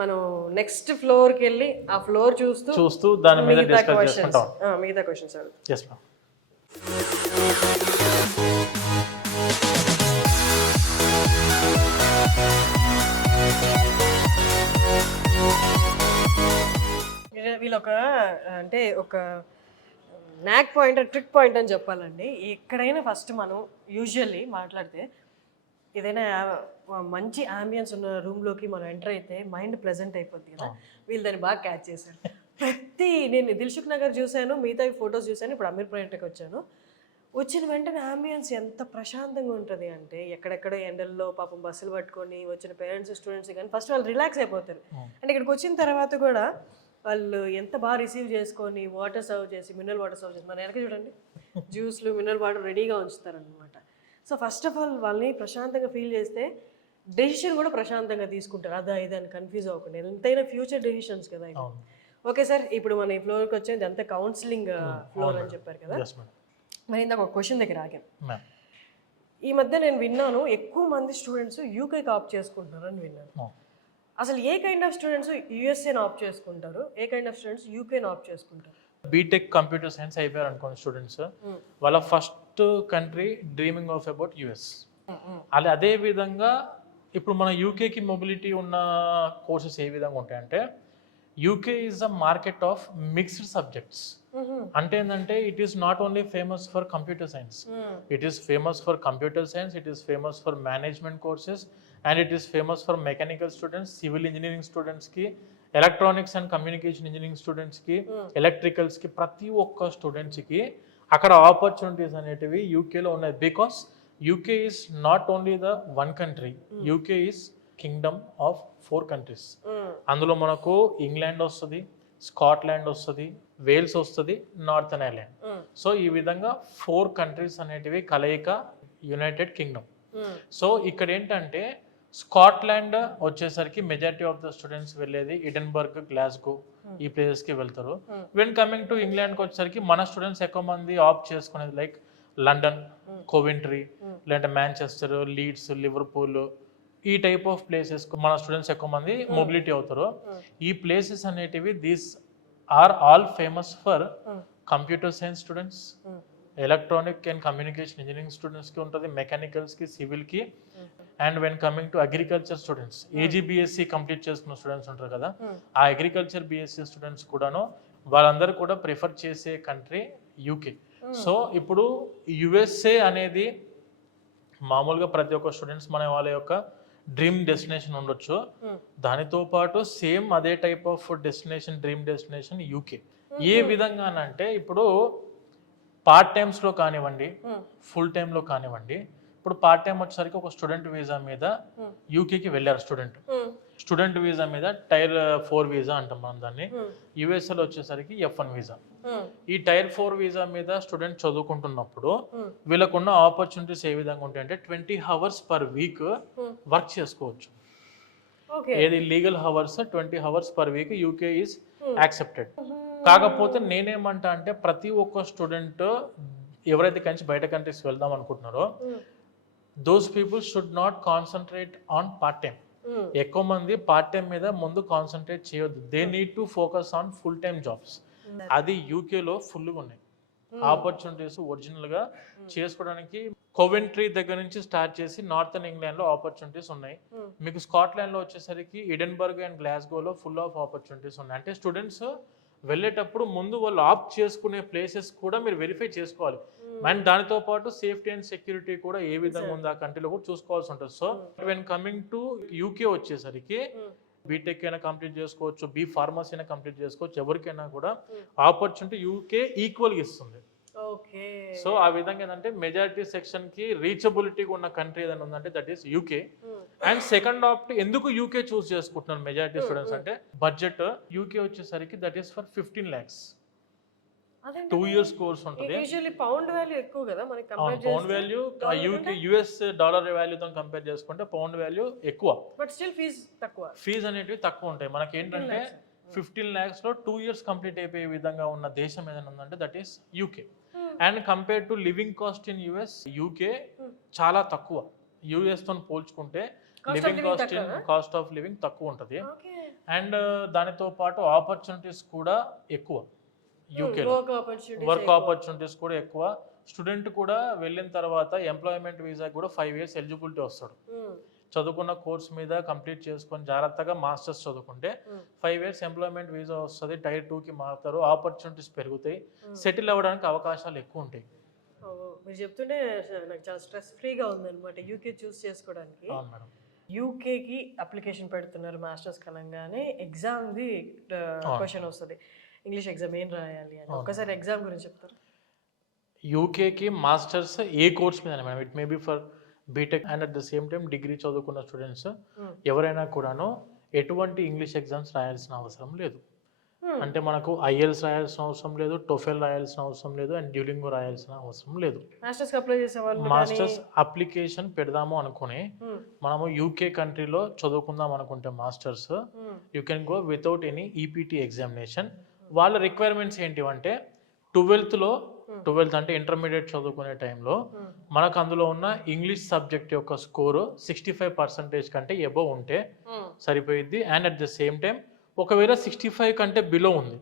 మనం నెక్స్ట్ ఫ్లోర్కి వెళ్ళి ఆ ఫ్లోర్ చూస్తూ దాని మీద డిస్కస్ చేసుకుంటాం. మిగతా క్వశ్చన్స్ అడుగుతాం. Yes ma'am. వీళ్ళు అంటే ఒక నాక్ పాయింట్ ట్రిక్ పాయింట్ అని చెప్పాలండి. ఎక్కడైనా ఫస్ట్ మనం యూజువల్లీ మాట్లాడితే ఏదైనా మంచి ఆంబియన్స్ ఉన్న రూమ్లోకి మనం ఎంటర్ అయితే మైండ్ ప్లెజెంట్ అయిపోద్ది కదా, వీళ్ళు దాన్ని బాగా క్యాచ్ చేశారు. నేను దిల్సుఖ్ నగర్ చూశాను, మిగతా ఫొటోస్ చూశాను, ఇప్పుడు అమీర్పేటకి వచ్చాను. వచ్చిన వెంటనే అంబియన్స్ ఎంత ప్రశాంతంగా ఉంటుంది అంటే, ఎక్కడెక్కడో ఎండల్లో పాపం బస్సులు పట్టుకొని వచ్చిన పేరెంట్స్ స్టూడెంట్స్ కానీ ఫస్ట్ వాళ్ళు రిలాక్స్ అయిపోతారు. అంటే ఇక్కడికి వచ్చిన తర్వాత కూడా వాళ్ళు ఎంత బాగా రిసీవ్ చేసుకొని వాటర్ సర్వ్ చేసి, మినరల్ వాటర్ సర్వ్ చేసి, మన వెనక చూడండి జ్యూస్లు మినరల్ వాటర్ రెడీగా ఉంచుతారనమాట. సో ఫస్ట్ ఆఫ్ ఆల్ వాళ్ళని ప్రశాంతంగా ఫీల్ చేస్తే డెసిషన్ కూడా ప్రశాంతంగా తీసుకుంటారు. అదా ఇదని కన్ఫ్యూజ్ అవ్వకుండా, ఎంతైనా ఫ్యూచర్ డెసిషన్స్ కదా ఇవి. ఓకే సార్, ఇప్పుడు మన ఈ ఫ్లోర్కి వచ్చేది అంతా కౌన్సిలింగ్ ఫ్లోర్ అని చెప్పారు కదా. మరి ఇందాక ఒక క్వశ్చన్ దగ్గర ఆగాను. ఈ మధ్య నేను విన్నాను ఎక్కువ మంది స్టూడెంట్స్ యూకేకి ఆప్ట్ చేసుకుంటున్నారని విన్నాను. అసలు ఏ కైండ్ ఆఫ్ స్టూడెంట్స్ యూఎస్ఏని ఆప్ట్ చేసుకుంటారు, ఏ కైండ్ ఆఫ్ స్టూడెంట్స్ యూకేని ఆప్ట్ చేసుకుంటారు? బీటెక్ కంప్యూటర్ సైన్స్ అయిపోయారు అనుకోండి స్టూడెంట్స్, వాళ్ళ first country dreaming of about US. అదే విధంగా ఇప్పుడు మన యూకేకి మొబిలిటీ ఉన్న కోర్సెస్ ఏ విధంగా ఉంటాయంటే, UK is a market of mixed subjects. అంటే ఏంటంటే it is not only famous for computer science, it is famous for computer science, it is famous for management courses, and it is famous for mechanical students, civil engineering స్టూడెంట్స్కి, electronics and communication engineering స్టూడెంట్స్కి, ఎలక్ట్రికల్స్కి, ప్రతి ఒక్క స్టూడెంట్స్కి అక్కడ opportunities అనేటివి యూకేలో ఉన్నాయి. Because UK is not only the one country, UK is Kingdom of 4 countries. అందులో మనకు ఇంగ్లాండ్ వస్తుంది, స్కాట్లాండ్ వస్తుంది, వేల్స్ వస్తుంది, నార్థన్ ఐర్లాండ్. సో ఈ విధంగా 4 కంట్రీస్ అనేటివి కలయిక యునైటెడ్ కింగ్డమ్. సో ఇక్కడ ఏంటంటే స్కాట్లాండ్ వచ్చేసరికి మెజారిటీ ఆఫ్ ద స్టూడెంట్స్ వెళ్ళేది ఎడిన్బర్గ్, గ్లాస్గో ఈ ప్లేసెస్కి వెళ్తారు. వెన్ కమింగ్ టు ఇంగ్లాండ్కి వచ్చేసరికి మన స్టూడెంట్స్ ఎక్కువ మంది ఆప్ట్ చేసుకునేది లైక్ లండన్, కోవెంట్రీ, లేదంటే మాంచెస్టర్, లీడ్స్, లివర్పూల్, ఈ టైప్ ఆఫ్ ప్లేసెస్ మన స్టూడెంట్స్ ఎక్కువ మంది మొబిలిటీ అవుతారు. ఈ ప్లేసెస్ అనేటివి these are all famous for computer science students, electronic and communication engineering స్టూడెంట్స్కి ఉంటుంది, మెకానికల్స్కి, సివిల్కి. And when coming to agriculture students, AGBSc complete చేసుకున్న స్టూడెంట్స్ ఉంటారు కదా, ఆ అగ్రికల్చర్ బీఎస్సీ స్టూడెంట్స్ కూడాను వాళ్ళందరూ కూడా ప్రిఫర్ చేసే కంట్రీ యూకే. సో ఇప్పుడు యుఎస్ఏ అనేది మామూలుగా ప్రతి ఒక్క స్టూడెంట్స్ మన వాళ్ళ యొక్క డ్రీమ్ డెస్టినేషన్ ఉండొచ్చు, దానితో పాటు సేమ్ అదే type of destination, dream destination UK. ఏ విధంగానంటే ఇప్పుడు పార్ట్ టైమ్స్లో కానివ్వండి, ఫుల్ టైంలో కానివ్వండి. ఇప్పుడు పార్ట్ టైం వచ్చేసరికి ఒక స్టూడెంట్ వీసా మీద యూకేకి వెళ్ళారు స్టూడెంట్ వీసా మీద టైర్ 4 వీసా అంటాం మనం దాన్ని. యుఎస్ఏలో వచ్చేసరికి F1 వీసా. ఈ టైర్ 4 వీసా మీద స్టూడెంట్ చదువుకుంటున్నప్పుడు వీళ్ళకున్న ఆపర్చునిటీస్ ఏ విధంగా ఉంటాయంటే 20 hours పర్ వీక్ వర్క్ చేసుకోవచ్చు. ఏది legal hours 20 hours per week UK is accepted. కాకపోతే నేనేమంటా అంటే ప్రతి ఒక్క స్టూడెంట్ ఎవరైతే కంచి బయట కంట్రీస్ వెళ్దాం అనుకుంటున్నారో those people should not concentrate on part time. ఎక్కువ మంది పార్ట్ టైం మీద ముందు కాన్సన్ట్రేట్ చేయొద్దు. They need to focus on full time jobs. అది యూకేలో ఫుల్గా ఉన్నాయి ఆపర్చునిటీస్. ఒరిజినల్గా చేసుకోవడానికి కోవెంట్రీ దగ్గర నుంచి స్టార్ట్ చేసి నార్థన్ ఇంగ్లాండ్లో ఆపర్చునిటీస్ ఉన్నాయి. మీకు స్కాట్లాండ్లో వచ్చేసరికి ఎడిన్బర్గ్ అండ్ గ్లాస్గోలో ఫుల్ ఆఫ్ ఆపర్చునిటీస్ ఉన్నాయి. అంటే స్టూడెంట్స్ వెళ్ళేటప్పుడు ముందు వాళ్ళు ఆప్ట్ చేసుకునే ప్లేసెస్ కూడా మీరు వెరిఫై చేసుకోవాలి. అండ్ దానితో పాటు సేఫ్టీ అండ్ సెక్యూరిటీ కూడా ఏ విధంగా ఉంది ఆ కంట్రీలో కూడా చూసుకోవాల్సి ఉంటుంది. So when coming to UK వచ్చేసరికి బీటెక్ అయినా కంప్లీట్ చేసుకోవచ్చు, బీ ఫార్మసీ అయినా కంప్లీట్ చేసుకోవచ్చు, ఎవరికైనా కూడా ఆపర్చునిటీ యూకే ఈక్వల్గా ఇస్తుంది. సో ఆ విధంగా ఏంటంటే మెజారిటీ సెక్షన్ కి రీచబిలిటీ ఉన్న కంట్రీ ఏదైనా ఉందంటే that is UK. And second opt ఎందుకు యూకే చూస్ చేసుకుంటున్నారు మెజారిటీ స్టూడెంట్స్ అంటే బడ్జెట్. యూకే వచ్చేసరికి that is for 15 lakhs. 2 years course ఉంటుంది. పౌండ్ వాల్యూ ఎక్కువ కదా మనకి, pound value UK US dollar వాల్యూతో కంపేర్ చేసుకుంటే పౌండ్ వాల్యూ ఎక్కువ, బట్ స్టిల్ ఫీజ్ తక్కువ. ఫీజ్ అనేటివి తక్కువ ఉంటాయి. మనకి ఏంటంటే 15 lakhs లో 2 years కంప్లీట్ అయిపోయే విధంగా ఉన్న దేశం ఏదైనా ఉందంటే that is UK. And compare to living cost in US, UK చాలా తక్కువ. యుఎస్ తో పోల్చుకుంటే లివింగ్ కాస్ట్ ఆఫ్ లివింగ్ తక్కువ ఉంటుంది. అండ్ దానితో పాటు ఆపర్చునిటీస్ కూడా ఎక్కువ యూకేలో, వర్క్ ఆపర్చునిటీస్ కూడా ఎక్కువ. స్టూడెంట్ కూడా వెళ్ళిన తర్వాత ఎంప్లాయ్మెంట్ వీసా కూడా 5 years ఎలిజిబిలిటీ వస్తాడు. చదువుకున్న కోర్స్ మీద కంప్లీట్ చేసుకొని జాగ్రత్తగా మాస్టర్స్ చదువుకుంటే 5 years ఎంప్లాయ్మెంట్ వీసా వస్తుంది. టైర్ 2కి మారుతారు, ఆపర్చునిటీస్ పెరుగుతాయి, సెటిల్ అవ్వడానికి అవకాశాలు ఎక్కువ ఉంటాయి. మీరు చెప్తుంటే నాకు చాలా స్ట్రెస్ ఫ్రీగా ఉందన్నమాట యూకే చూస్ చేసుకోవడానికి. అవును మేడం. యూకేకి అప్లికేషన్ పెడుతున్నారు మాస్టర్స్ కనంగానే ఎగ్జామ్ది క్వశ్చన్ వస్తుంది. ఇంగ్లీష్ ఎగ్జామ్ ఏం రాయాలి అని ఒక్కసారి ఎగ్జామ్ గురించి చెప్తారు. యూకేకి మాస్టర్స్ ఏ కోర్స్ మీద madam, it may be for BTech and at the same time degree చదువుకున్న స్టూడెంట్స్ ఎవరైనా కూడాను ఎటువంటి ఇంగ్లీష్ ఎగ్జామ్స్ రాయాల్సిన అవసరం లేదు. అంటే మనకు ఐఎల్స్ రాయాల్సిన అవసరం లేదు, టోఫెల్ రాయాల్సిన అవసరం లేదు, అండ్ డ్యూలింగో రాయాల్సిన అవసరం లేదు. మాస్టర్స్ అప్లై చేసేవాళ్ళు మాస్టర్స్ అప్లికేషన్ పెడదాము అనుకుని మనము యూకే కంట్రీలో చదువుకుందాం అనుకుంటే masters you can go without any EPT examination. వాళ్ళ రిక్వైర్మెంట్స్ ఏంటివంటే 12th అంటే ఇంటర్మీడియట్ చదువుకునే టైంలో మనకు అందులో ఉన్న ఇంగ్లీష్ సబ్జెక్ట్ యొక్క స్కోరు 65% కంటే ఎబోవ్ ఉంటే సరిపోయిద్ది. And at the same time ఒకవేళ 65 కంటే బిలో ఉంది,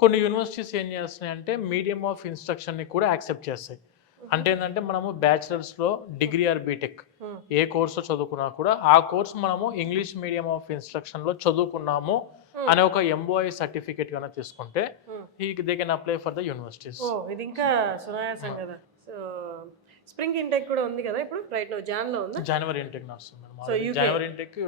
కొన్ని యూనివర్సిటీస్ ఏం చేస్తున్నాయంటే మీడియం ఆఫ్ ఇన్స్ట్రక్షన్ని కూడా యాక్సెప్ట్ చేస్తాయి. అంటే ఏంటంటే మనము బ్యాచిలర్స్లో డిగ్రీ ఆర్ బీటెక్ ఏ కోర్సులో చదువుకున్నా కూడా ఆ కోర్స్ మనము ఇంగ్లీష్ మీడియం ఆఫ్ ఇన్స్ట్రక్షన్లో చదువుకున్నాము అనే ఒక ఎంఓఐ సర్టిఫికేట్ కన్నా తీసుకుంటే they can apply for the universities. ఇది ఇంకా సునాయాసం కదా. స్ప్రింగ్ ఇంటెక్ కూడా ఉంది కదా ఇప్పుడు, రైట్ నౌ జాన్లో ఉంది. జనవరి ఇంటెక్ నడుస్తుంది. జనవరి ఇంటెక్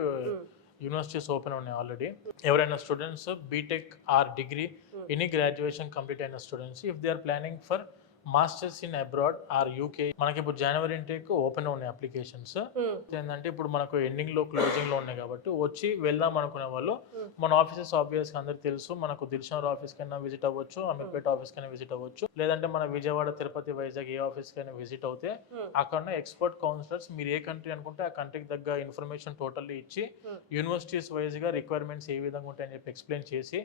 యూనివర్సిటీస్ ఓపెన్ ఉన్నాయి ఆల్రెడీ. ఎవరైనా students BTech or degree any graduation complete అయిన students if they are planning for masters in abroad or UK, మనకి ఇప్పుడు జనవరి ఇంటేక్ ఓపెన్ ఉన్నాయి అప్లికేషన్స్. ఏంటంటే ఇప్పుడు మనకు ఎండింగ్ లో క్లోజింగ్ లో ఉన్నాయి కాబట్టి వచ్చి వెళ్దాం అనుకునే వాళ్ళు మన ఆఫీసెస్ ఆబ్వియస్ గా అందరికి తెలుసు. మనకు దిల్షనగర్ ఆఫీస్ కైనా విజిట్ అవ్వచ్చు, అమీర్పేట ఆఫీస్ కైనా విజిట్ అవ్వచ్చు, లేదంటే మన విజయవాడ, తిరుపతి, వైజాగ్ ఏ ఆఫీస్ కైనా విజిట్ అవుతే అక్కడ ఎక్స్పర్ట్ కౌన్సిలర్స్ మీరు ఏ కంట్రీ అనుకుంటే ఆ కంట్రీకి తగ్గ ఇన్ఫర్మేషన్ టోటల్లీ ఇచ్చి యూనివర్సిటీస్ వైజ్ గా రిక్వైర్మెంట్స్ ఏ విధంగా ఉంటాయని చెప్పి ఎక్స్ప్లెయిన్ చేసి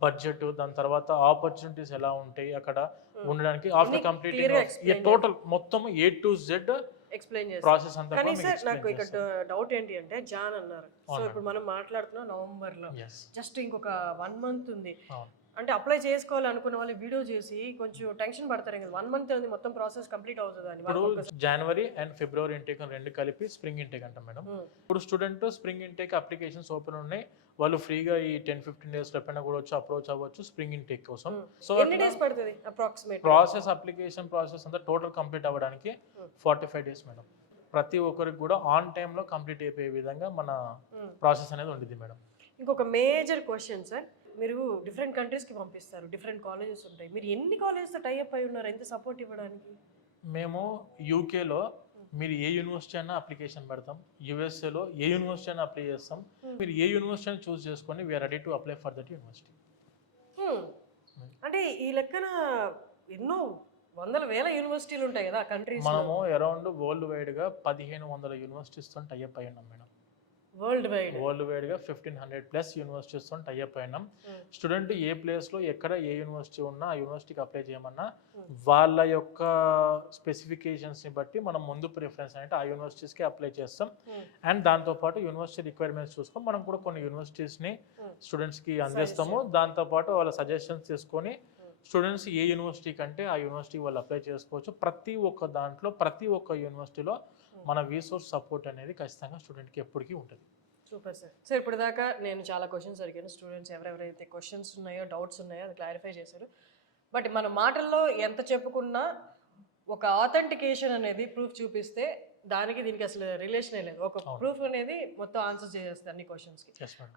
బడ్జెట్, దాని తర్వాత ఆపర్చునిటీస్ ఎలా ఉంటాయి అక్కడ ఉండడానికి ఆఫ్టర్ కంప్లీటింగ్ టోటల్ మొత్తం A to Z ఎక్స్ప్లెయిన్ చేస్తారు. ప్రాసెస్ అంతా. కానీ సార్ నాకు ఇక్కడ డౌట్ ఏంటి అంటే జాన్ అన్నారు, సో ఇప్పుడు మనం మాట్లాడుతున్నాం నవంబర్ లో, జస్ట్ ఇంకొక 1 month ఉంది. అంటే అప్లై చేసుకోవాలి అనుకున్న వాళ్ళు వీడియో చేసి కొంచెం టెన్షన్ పడతారు కదా, 1 month ఉంది మొత్తం ప్రాసెస్ కంప్లీట్ అవుతుంది అని. ఇప్పుడు జనవరి అండ్ ఫిబ్రవరి ఇంటేక్ రెండు కలిపి స్ప్రింగ్ ఇంటేక్ అంటాం మేడం. ఇప్పుడు student spring intake applications open ఉన్నాయి, వాళ్ళు ఫ్రీగా ఈ 10-15 days ఎప్పుడైనా కూడా వచ్చి అప్రోచ్ అవ్వచ్చు స్ప్రింగ్ ఇంటేక్ కోసం. సో ఎన్ని డేస్ పడుతుంది అప్రాక్సిమేట్ ప్రాసెస్, అప్లికేషన్ ప్రాసెస్ అంతా టోటల్ కంప్లీట్ అవ్వడానికి 45 days మేడం. ప్రతి ఒక్కరికి కూడా ఆన్ టైంలో కంప్లీట్ అయిపోయే విధంగా మన ప్రాసెస్ అనేది ఉంటుంది మేడం. ఇంకొక మేజర్ క్వశ్చన్ సార్, మీరు డిఫరెంట్ కంట్రీస్కి పంపిస్తారు, డిఫరెంట్ కాలేజెస్ ఉంటాయి, మీరు ఎన్ని కాలేజెస్తో టైఅప్ అయి ఉన్నారు, ఎంత సపోర్ట్ ఇవ్వడానికి? మేము యూకేలో మీరు ఏ యూనివర్సిటీ అయినా అప్లికేషన్ పెడతాం, యూఎస్ఏలో ఏ యూనివర్సిటీ అయినా అప్లై చేస్తాం, మీరు ఏ యూనివర్సిటీ అయినా చూస్ చేసుకొని we are ready to apply for that university. అంటే ఈ లెక్కన ఎన్నో వందల వేల యూనివర్సిటీలు ఉంటాయి కదా కంట్రీస్. మనము అరౌండ్ వరల్డ్ వైడ్ గా 1500 యూనివర్సిటీస్తో టైఅప్ అయి ఉన్నాం మేడం. వరల్డ్ వైడ్ గా 1500+ యూనివర్సిటీస్తో టైఅప్ అయినాం. స్టూడెంట్ ఏ ప్లేస్ లో ఎక్కడ ఏ యూనివర్సిటీ ఉన్నా ఆ యూనివర్సిటీకి అప్లై చేయమన్నా వాళ్ళ యొక్క స్పెసిఫికేషన్స్ ని బట్టి మనం ముందు ప్రిఫరెన్స్ అంటే ఆ యూనివర్సిటీస్కి అప్లై చేస్తాం. అండ్ దాంతోపాటు యూనివర్సిటీ రిక్వైర్మెంట్స్ చూసుకొని మనం కూడా కొన్ని యూనివర్సిటీస్ని స్టూడెంట్స్కి అందిస్తాము. దాంతోపాటు వాళ్ళ సజెషన్స్ తీసుకొని స్టూడెంట్స్ ఏ యూనివర్సిటీ కంటే ఆ యూనివర్సిటీ వాళ్ళు అప్లై చేసుకోవచ్చు. ప్రతి ఒక్క దాంట్లో ప్రతి ఒక్క యూనివర్సిటీలో మన రీసోర్స్ సపోర్ట్ అనేది ఖచ్చితంగా స్టూడెంట్కి ఎప్పటికీ ఉంటుంది. Super sir. సో ఇప్పుడు దాకా నేను చాలా క్వశ్చన్స్ అడిగాను, స్టూడెంట్స్ ఎవరెవరైతే క్వశ్చన్స్ ఉన్నాయో, డౌట్స్ ఉన్నాయో అది క్లారిఫై చేశారు. బట్ మన మాటల్లో ఎంత చెప్పుకున్నా ఒక ఆథెంటికేషన్ అనేది ప్రూఫ్ చూపిస్తే దానికి దీనికి అసలు రిలేషనే లేదు. ఒక ప్రూఫ్ అనేది మొత్తం ఆన్సర్ చేసేస్తుంది అన్ని క్వశ్చన్స్కి.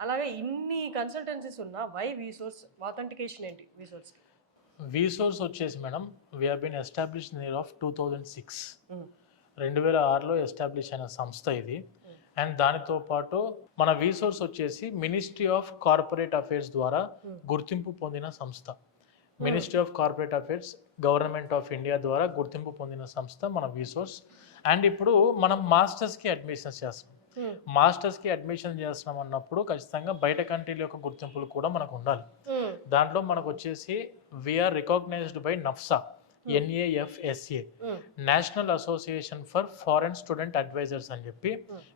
అలాగే ఇన్ని కన్సల్టెన్సీస్ ఉన్నా వై వీసోర్స్ ఆథెంటికేషన్ ఏంటి వీసోర్స్? వీసోర్స్ వచ్చేసి madam we have been established in year of 2006. 2006లో ఎస్టాబ్లిష్ అయిన సంస్థ ఇది. అండ్ దానితో పాటు మన వీసోర్స్ వచ్చేసి మినిస్ట్రీ ఆఫ్ కార్పొరేట్ అఫైర్స్ ద్వారా గుర్తింపు పొందిన సంస్థ. Ministry of corporate affairs government of India ద్వారా గుర్తింపు పొందిన సంస్థ మన వీసోర్స్. అండ్ ఇప్పుడు మనం మాస్టర్స్కి అడ్మిషన్స్ చేస్తున్నాం. మాస్టర్స్కి అడ్మిషన్ చేస్తున్నాం అన్నప్పుడు ఖచ్చితంగా బయట కంట్రీల యొక్క గుర్తింపులు కూడా మనకు ఉండాలి. దాంట్లో మనకు వచ్చేసి we are recognised by NAFSA, NAFSA, national association for foreign student advisers అని చెప్పి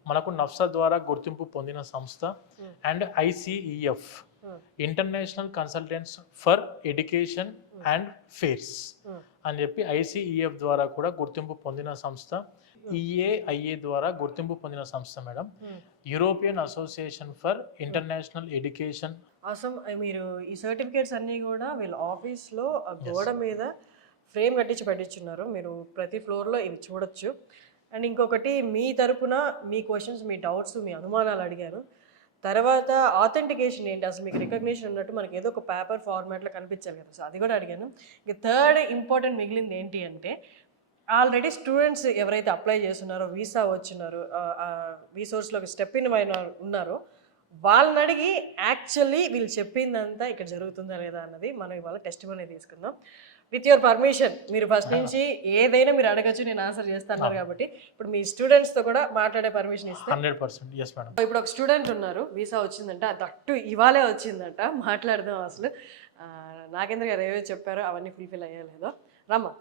మనకు నఫ్సా ద్వారా గుర్తింపు పొందిన సంస్థ. And ICEF, international consultants for education and fairs అని చెప్పి ICEF ద్వారా కూడా గుర్తింపు పొందిన సంస్థ. EAIA ద్వారా గుర్తింపు పొందిన సంస్థ madam. European association for international education. అసలు మీరు ఈ సర్టిఫికేట్స్ అన్నీ కూడా వీళ్ళ ఆఫీస్లో గోడ మీద ఫ్రేమ్ కట్టించి పెట్టించున్నారు, మీరు ప్రతి ఫ్లోర్లో ఇవి చూడొచ్చు. అండ్ ఇంకొకటి మీ తరపున మీ క్వశ్చన్స్, మీ డౌట్స్, మీ అనుమానాలు అడిగాను. తర్వాత ఆథెంటికేషన్ ఏంటి, అసలు మీకు రికగ్నిషన్ ఉన్నట్టు మనకి ఏదో ఒక పేపర్ ఫార్మాట్లో కనిపించాలి కదా, సో అది కూడా అడిగాను. ఇక థర్డ్ ఇంపార్టెంట్ మిగిలింది ఏంటి అంటే, ఆల్రెడీ స్టూడెంట్స్ ఎవరైతే అప్లై చేస్తున్నారో, వీసా వచ్చినారో, వీసోర్స్లోకి స్టెప్ ఇన్ ఉన్నారో, వాళ్ళని అడిగి యాక్చువల్లీ వీళ్ళు చెప్పిందంతా ఇక్కడ జరుగుతుందా లేదా అన్నది మనం ఇవాళ టెస్టిమనీ తీసుకుందాం. విత్ యువర్ పర్మిషన్, మీరు ఫస్ట్ నుంచి ఏదైనా మీరు అడగచ్చు, నేను ఆన్సర్ చేస్తాను కాబట్టి ఇప్పుడు మీ స్టూడెంట్స్తో కూడా మాట్లాడే పర్మిషన్ ఇస్తే. 100%. yes madam. ఇప్పుడు ఒక స్టూడెంట్ ఉన్నారు, వీసా వచ్చిందంట, దట్టు ఇవాళే వచ్చిందంట, మాట్లాడదాం అసలు. నాగేంద్ర గారు ఏవో చెప్పారో అవన్నీ ఫుల్ఫిల్ అయ్యలేదో. రమ్మా.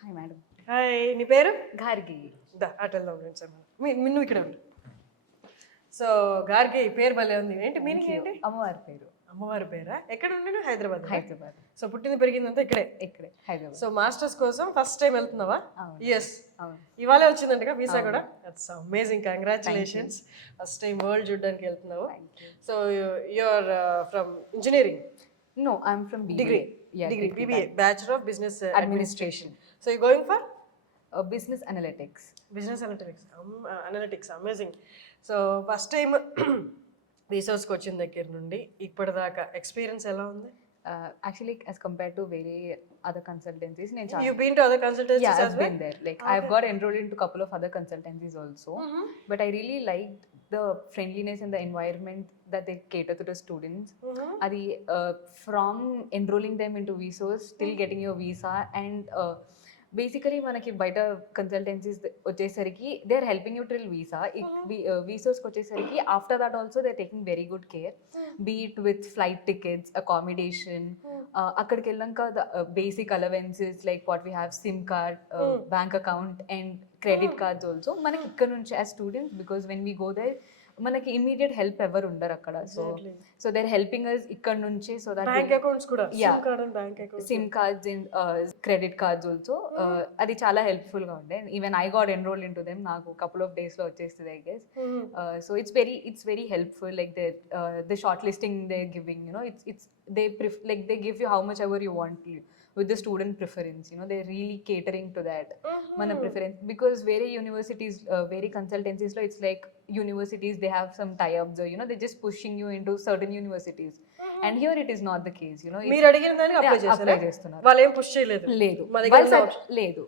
Hi madam. హాయ్, నీ పేరు? గార్గి. అటెల్దాం గురించి నువ్వు ఇక్కడ ఉండు. సో గార్గి పేరు భలే ఉంది, ఏంటి మీనింగ్ ఏంటి? అమ్మవారి పేరు. అమ్మవారి పేరా? ఎక్కడ ఉండి? హైదరాబాద్. హైదరాబాద్. సో పుట్టింది పెరిగిందంతా ఇక్కడే? ఇక్కడే హైదరాబాద్. సో మాస్టర్స్ కోసం ఫస్ట్ టైం వెళ్తున్నావా? ఎస్, అవును. ఇవాళే వచ్చిందంటగా వీసా కూడా. That's amazing, congratulations. First time world చూడడానికి వెళ్తున్నావు. So you are from engineering? No, I'm from BBA. Degree, BBA, Bachelor of Business Administration. So you're going for? Business Analytics. Business Analytics, amazing. So first time రీసోర్స్కి వచ్చిన దగ్గర నుండి ఇప్పటిదాకా experience ఎలా ఉంది? Actually, as compared to very other consultancies, You've been to other consultancies yeah, as I've well? been there. Like I've got enrolled into a couple of other consultancies also. But I really liked the friendliness and the environment that they cater to the students. Adi from enrolling them into VSOs till getting your visa, and basically మనకి బయట consultancies వచ్చేసరికి they are helping you till visa. వీసోస్కి వచ్చేసరికి after that also they taking very good care, be it with flight tickets, accommodation, అక్కడికి వెళ్ళాక basic allowances like what we have SIM card, bank account and credit cards also మనకి ఇక్కడ నుంచి as students, because when we go there మనకి immediate help ఎవరు ఉండరు అక్కడ. So they are helping us ఇక్కడ నుంచి. సో దట్ బ్యాంక్ అకౌంట్స్ కూడా, SIM cards and credit cards also, అది చాలా హెల్ప్ఫుల్ గా ఉండే. Even I got enrolled in to them, నాకు కపుల్ ఆఫ్ డేస్ లో వచ్చేస్తుంది I guess. So it's very helpful, like the short listing they giving, it's they give you how much ever you want with the student preference, they're really catering to that mana preference, because very universities, very consultancies lo, it's like universities, they have some tie-ups, or they're just pushing you into certain universities, and here it is not the case. మీరు అడిగిన దానికి apply చేస్తున్నారు, వాళ్ళు ఏం push చేయలేదు? లేదు, లేదు.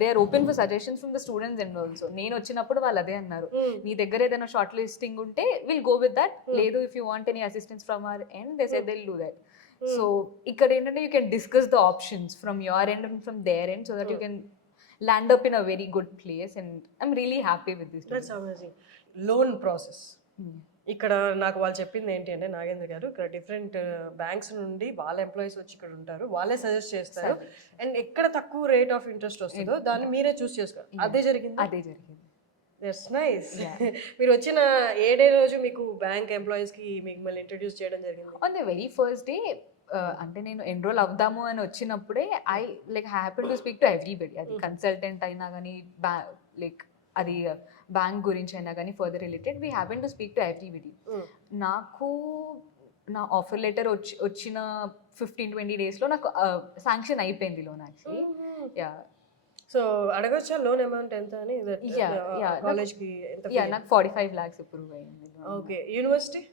They are open for suggestions from the students and also. నేను వచ్చినప్పుడు వాళ్ళు అదే అన్నారు, నీ దగ్గర ఏదైనా షార్ట్ లిస్టింగ్ ఉంటే విల్ గో విత్ దట్, లేదు if you want any assistance from our end they said they will do that. So ఇక్కడ ఏంటంటే you can discuss the options from your end and from their end, so that you can land up in a very good place, and I'm really happy with this. That's amazing. Loan process ఇక్కడ నాకు వాళ్ళు చెప్పింది ఏంటి అంటే, నాగేంద్ర గారు, ఇక్కడ different banks నుండి వాళ్ళ ఎంప్లాయీస్ వచ్చి ఇక్కడ ఉంటారు, వాళ్ళే సజెస్ట్ చేస్తారు, అండ్ ఎక్కడ తక్కువ రేట్ ఆఫ్ ఇంట్రెస్ట్ వస్తుందో దాన్ని మీరే చూస్ చేసుకోరు. అదే జరిగింది? అదే జరిగింది. That's nice. మీరు వచ్చిన ఏడే రోజు మీకు బ్యాంక్ ఎంప్లాయీస్కి మిమ్మల్ని ఇంట్రడ్యూస్ చేయడం జరిగింది? On the very first day, అంటే నేను ఎన్రోల్ అవుదాము అని వచ్చినప్పుడే I happen to speak to everybody. అది కన్సల్టెంట్ అయినా కానీ, అది బ్యాంక్ గురించి అయినా కానీ, further related we happen to speak to everybody. నాకు నా ఆఫర్ లెటర్ వచ్చిన 15-20 డేస్లో నాకు శాంక్షన్ అయిపోయింది లోన్ యాక్చువల్లీ. యా. సో అడగొచ్చా లోన్ అమౌంట్ ఎంత అని? కాలేజ్కి నాకు 45 lakhs అప్రూవ్ అయింది. ఓకే. యూనివర్సిటీ?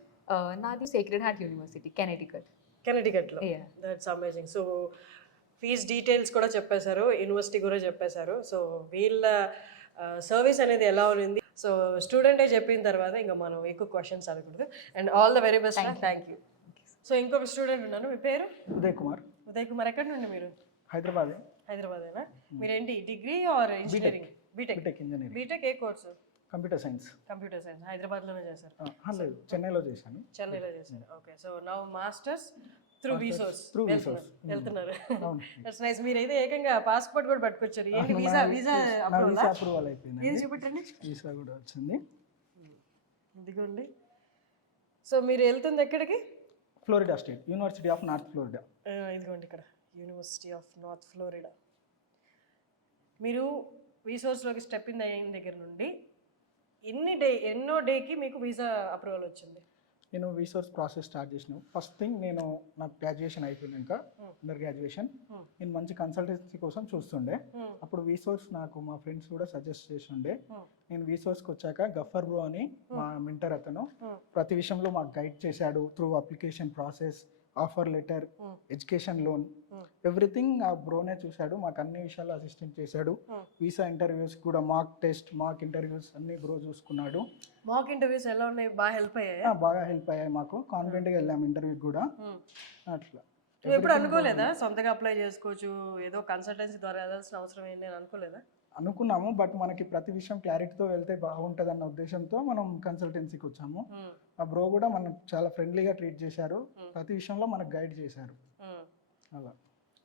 నాది సేక్రెడ్ హార్ట్ యూనివర్సిటీ, కెనెటికట్లో. That's amazing. So fees details కూడా చెప్పేశారు, యూనివర్సిటీ కూడా చెప్పేశారు. సో వీళ్ళ సర్వీస్ అనేది ఎలా ఉంది, సో స్టూడెంటే చెప్పిన తర్వాత ఇంకా మనం ఎక్కువ క్వశ్చన్స్ అడగకూడదు. And all the very best. Thank you. So ఇంకొక స్టూడెంట్ ఉన్నారు, మీ పేరు? ఉదయ్ కుమార్. ఉదయ్ కుమార్, ఎక్కడి నుండి మీరు? హైదరాబాదేనా? మీరేంటి degree or engineering? BTech engineering. BTech ఏ కోర్సు? Computer science. హైదరాబాద్లోనే చేశారు? లేదు, చెన్నైలో చేశాను. Okay. So now masters through వీసోస్ వెళ్తున్నారు. That's nice. మీరైతే ఏకంగా పాస్పోర్ట్ కూడా పట్టుకొచ్చారు. ఏంటి వీసా అప్రూవల్ అయిపోయింది. ఇది చూపెట్టండి. వీసా కూడా వచ్చింది, ఇదిగోండి. సో మీరు వెళ్తుంది ఎక్కడికి? Florida state, university of North Florida. ఇదిగోండి ఇక్కడ యూనివర్సిటీ ఆఫ్ నార్త్ ఫ్లోరిడా. మీరు వీసోస్లోకి స్టెప్ ఇన్ అయిన దగ్గర నుండి ఎన్నో డేకి మీకు వీసా అప్రూవల్ వచ్చింది? నేను రీసోర్స్ ప్రాసెస్ స్టార్ట్ చేసినాను. ఫస్ట్ థింగ్ నేను నాకు గ్రాడ్యుయేషన్ అయిపోయినాక అండర్ గ్రాడ్యుయేషన్ నేను మంచి కన్సల్టెన్సీ కోసం చూస్తుండే. అప్పుడు రీసోర్స్ నాకు మా ఫ్రెండ్స్ కూడా సజెస్ట్ చేసి ఉండే. నేను రీసోర్స్కి వచ్చాక గఫర్ బ్రో అని మా మెంటర్ అతను ప్రతి విషయంలో మాకు గైడ్ చేశాడు. Through application process, offer letter, education loan, everything ఆ బ్రోనే చూశాడు. మాకు అన్ని విషయాలు అసిస్టెంట్ చేశాడు. వీసా ఇంటర్వ్యూస్ కూడా మాక్ టెస్ట్, మాక్ ఇంటర్వ్యూస్ అన్ని బ్రో చూసుకున్నాడు. మాక్ ఇంటర్వ్యూస్ ఎలా ఉన్నాయి? బాగా హెల్ప్ అయ్యాయి? బాగా హెల్ప్ అయ్యాయి. మాకు కాన్ఫిడెంట్గా వెళ్ళాము ఇంటర్వ్యూకి కూడా. అట్లా నువ్వు ఎప్పుడు అనుకోలేదా సొంతగా అప్లై చేసుకోవచ్చు, ఏదో కన్సల్టెన్సీ ద్వారా వెళ్ళాల్సిన అవసరం ఏంటి నేను అనుకోలేదా? అనుకున్నాము, బట్ మనకి ప్రతి విషయం క్లారిటీతో వెళ్తే బాగుంటుంది అన్న ఉద్దేశంతో మనం కన్సల్టెన్సీకి వచ్చాము. ఆ బ్రో కూడా మనం చాలా ఫ్రెండ్లీగా ట్రీట్ చేశారు. ప్రతి విషయంలో మనకు గైడ్ చేశారు. అలా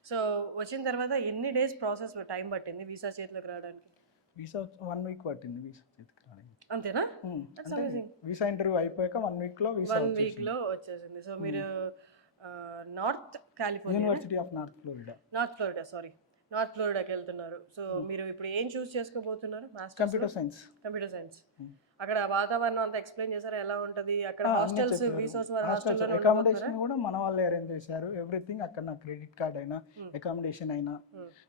సో వచ్చిన తర్వాత ఎన్ని డేస్ ప్రాసెస్ టైం పట్టింది వీసా చేతిలోకి రావడానికి? వీసా 1 వీక్ పట్టింది వీసా చేతికి రావడానికి. అంతేనా? అంటే వీసా ఇంటర్వ్యూ అయిపోయాక 1 వీక్లో వీసా 1 వీక్లో వచ్చేసింది. సో మీరు North California, university of North Florida North ఫ్లోరిడాకి వెళ్తున్నారు. సో మీరు ఇప్పుడు ఏం చూస్ చేసుకోబోతున్నారు? Computer science. అక్కడ వాతావరణం అంతా ఎక్స్ప్లెయిన్ చేశారు, ఎలా ఉంటది అక్కడ? హాస్టల్స్, రిసోర్స్ అకామిడేషన్ కూడా మన వాళ్ళే అరేంజ్ చేశారు. ఎవ్రీథింగ్ అక్కడ నా క్రెడిట్ కార్డ్ అయినా అకామిడేషన్ అయినా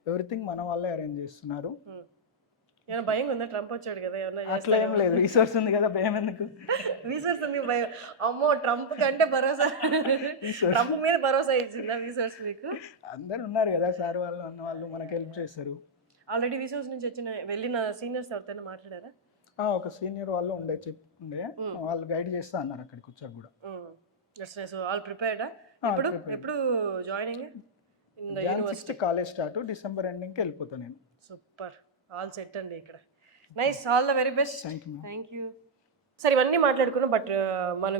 ఎవ్రీథింగ్ మన వాళ్ళే అరేంజ్ చేస్తున్నారు. ఏమైనా భయం ఉందా? ట్రంప్ వచ్చాడు కదా, ఏమన్నా? అట్లా ఏం లేదు, రీసోర్స్ ఉంది కదా, భయం ఎందుకు? రీసోర్స్ ఉంది భయం? అమ్మో, ట్రంప్ కంటే భరోసా, ట్రంప్ మీద భరోసా ఇచ్చిందా రీసోర్స్ మీకు? అందరు ఉన్నారు కదా సార్ వాళ్ళు, అన్న వాళ్ళు మనకు హెల్ప్ చేస్తారు. ఆల్రెడీ రీసోర్స్ నుంచి వెళ్ళిన సీనియర్స్ ఎవరితో మాట్లాడారా? ఒక సీనియర్ వాళ్ళు ఉండే వాళ్ళు గైడ్ చేస్తా అన్నారు అక్కడికి వచ్చాక కూడా. సో ఆల్ ప్రిపేర్డా? ఎప్పుడు జాయినింగ్? కాలేజ్ స్టార్ట్, డిసెంబర్ ఎండింగ్కి వెళ్ళిపోతాను నేను. సూపర్, ఆల్ సెట్ అండి ఇక్కడ. Nice, all the very best. Thank you. సరే, ఇవన్నీ మాట్లాడుకున్నాం. బట్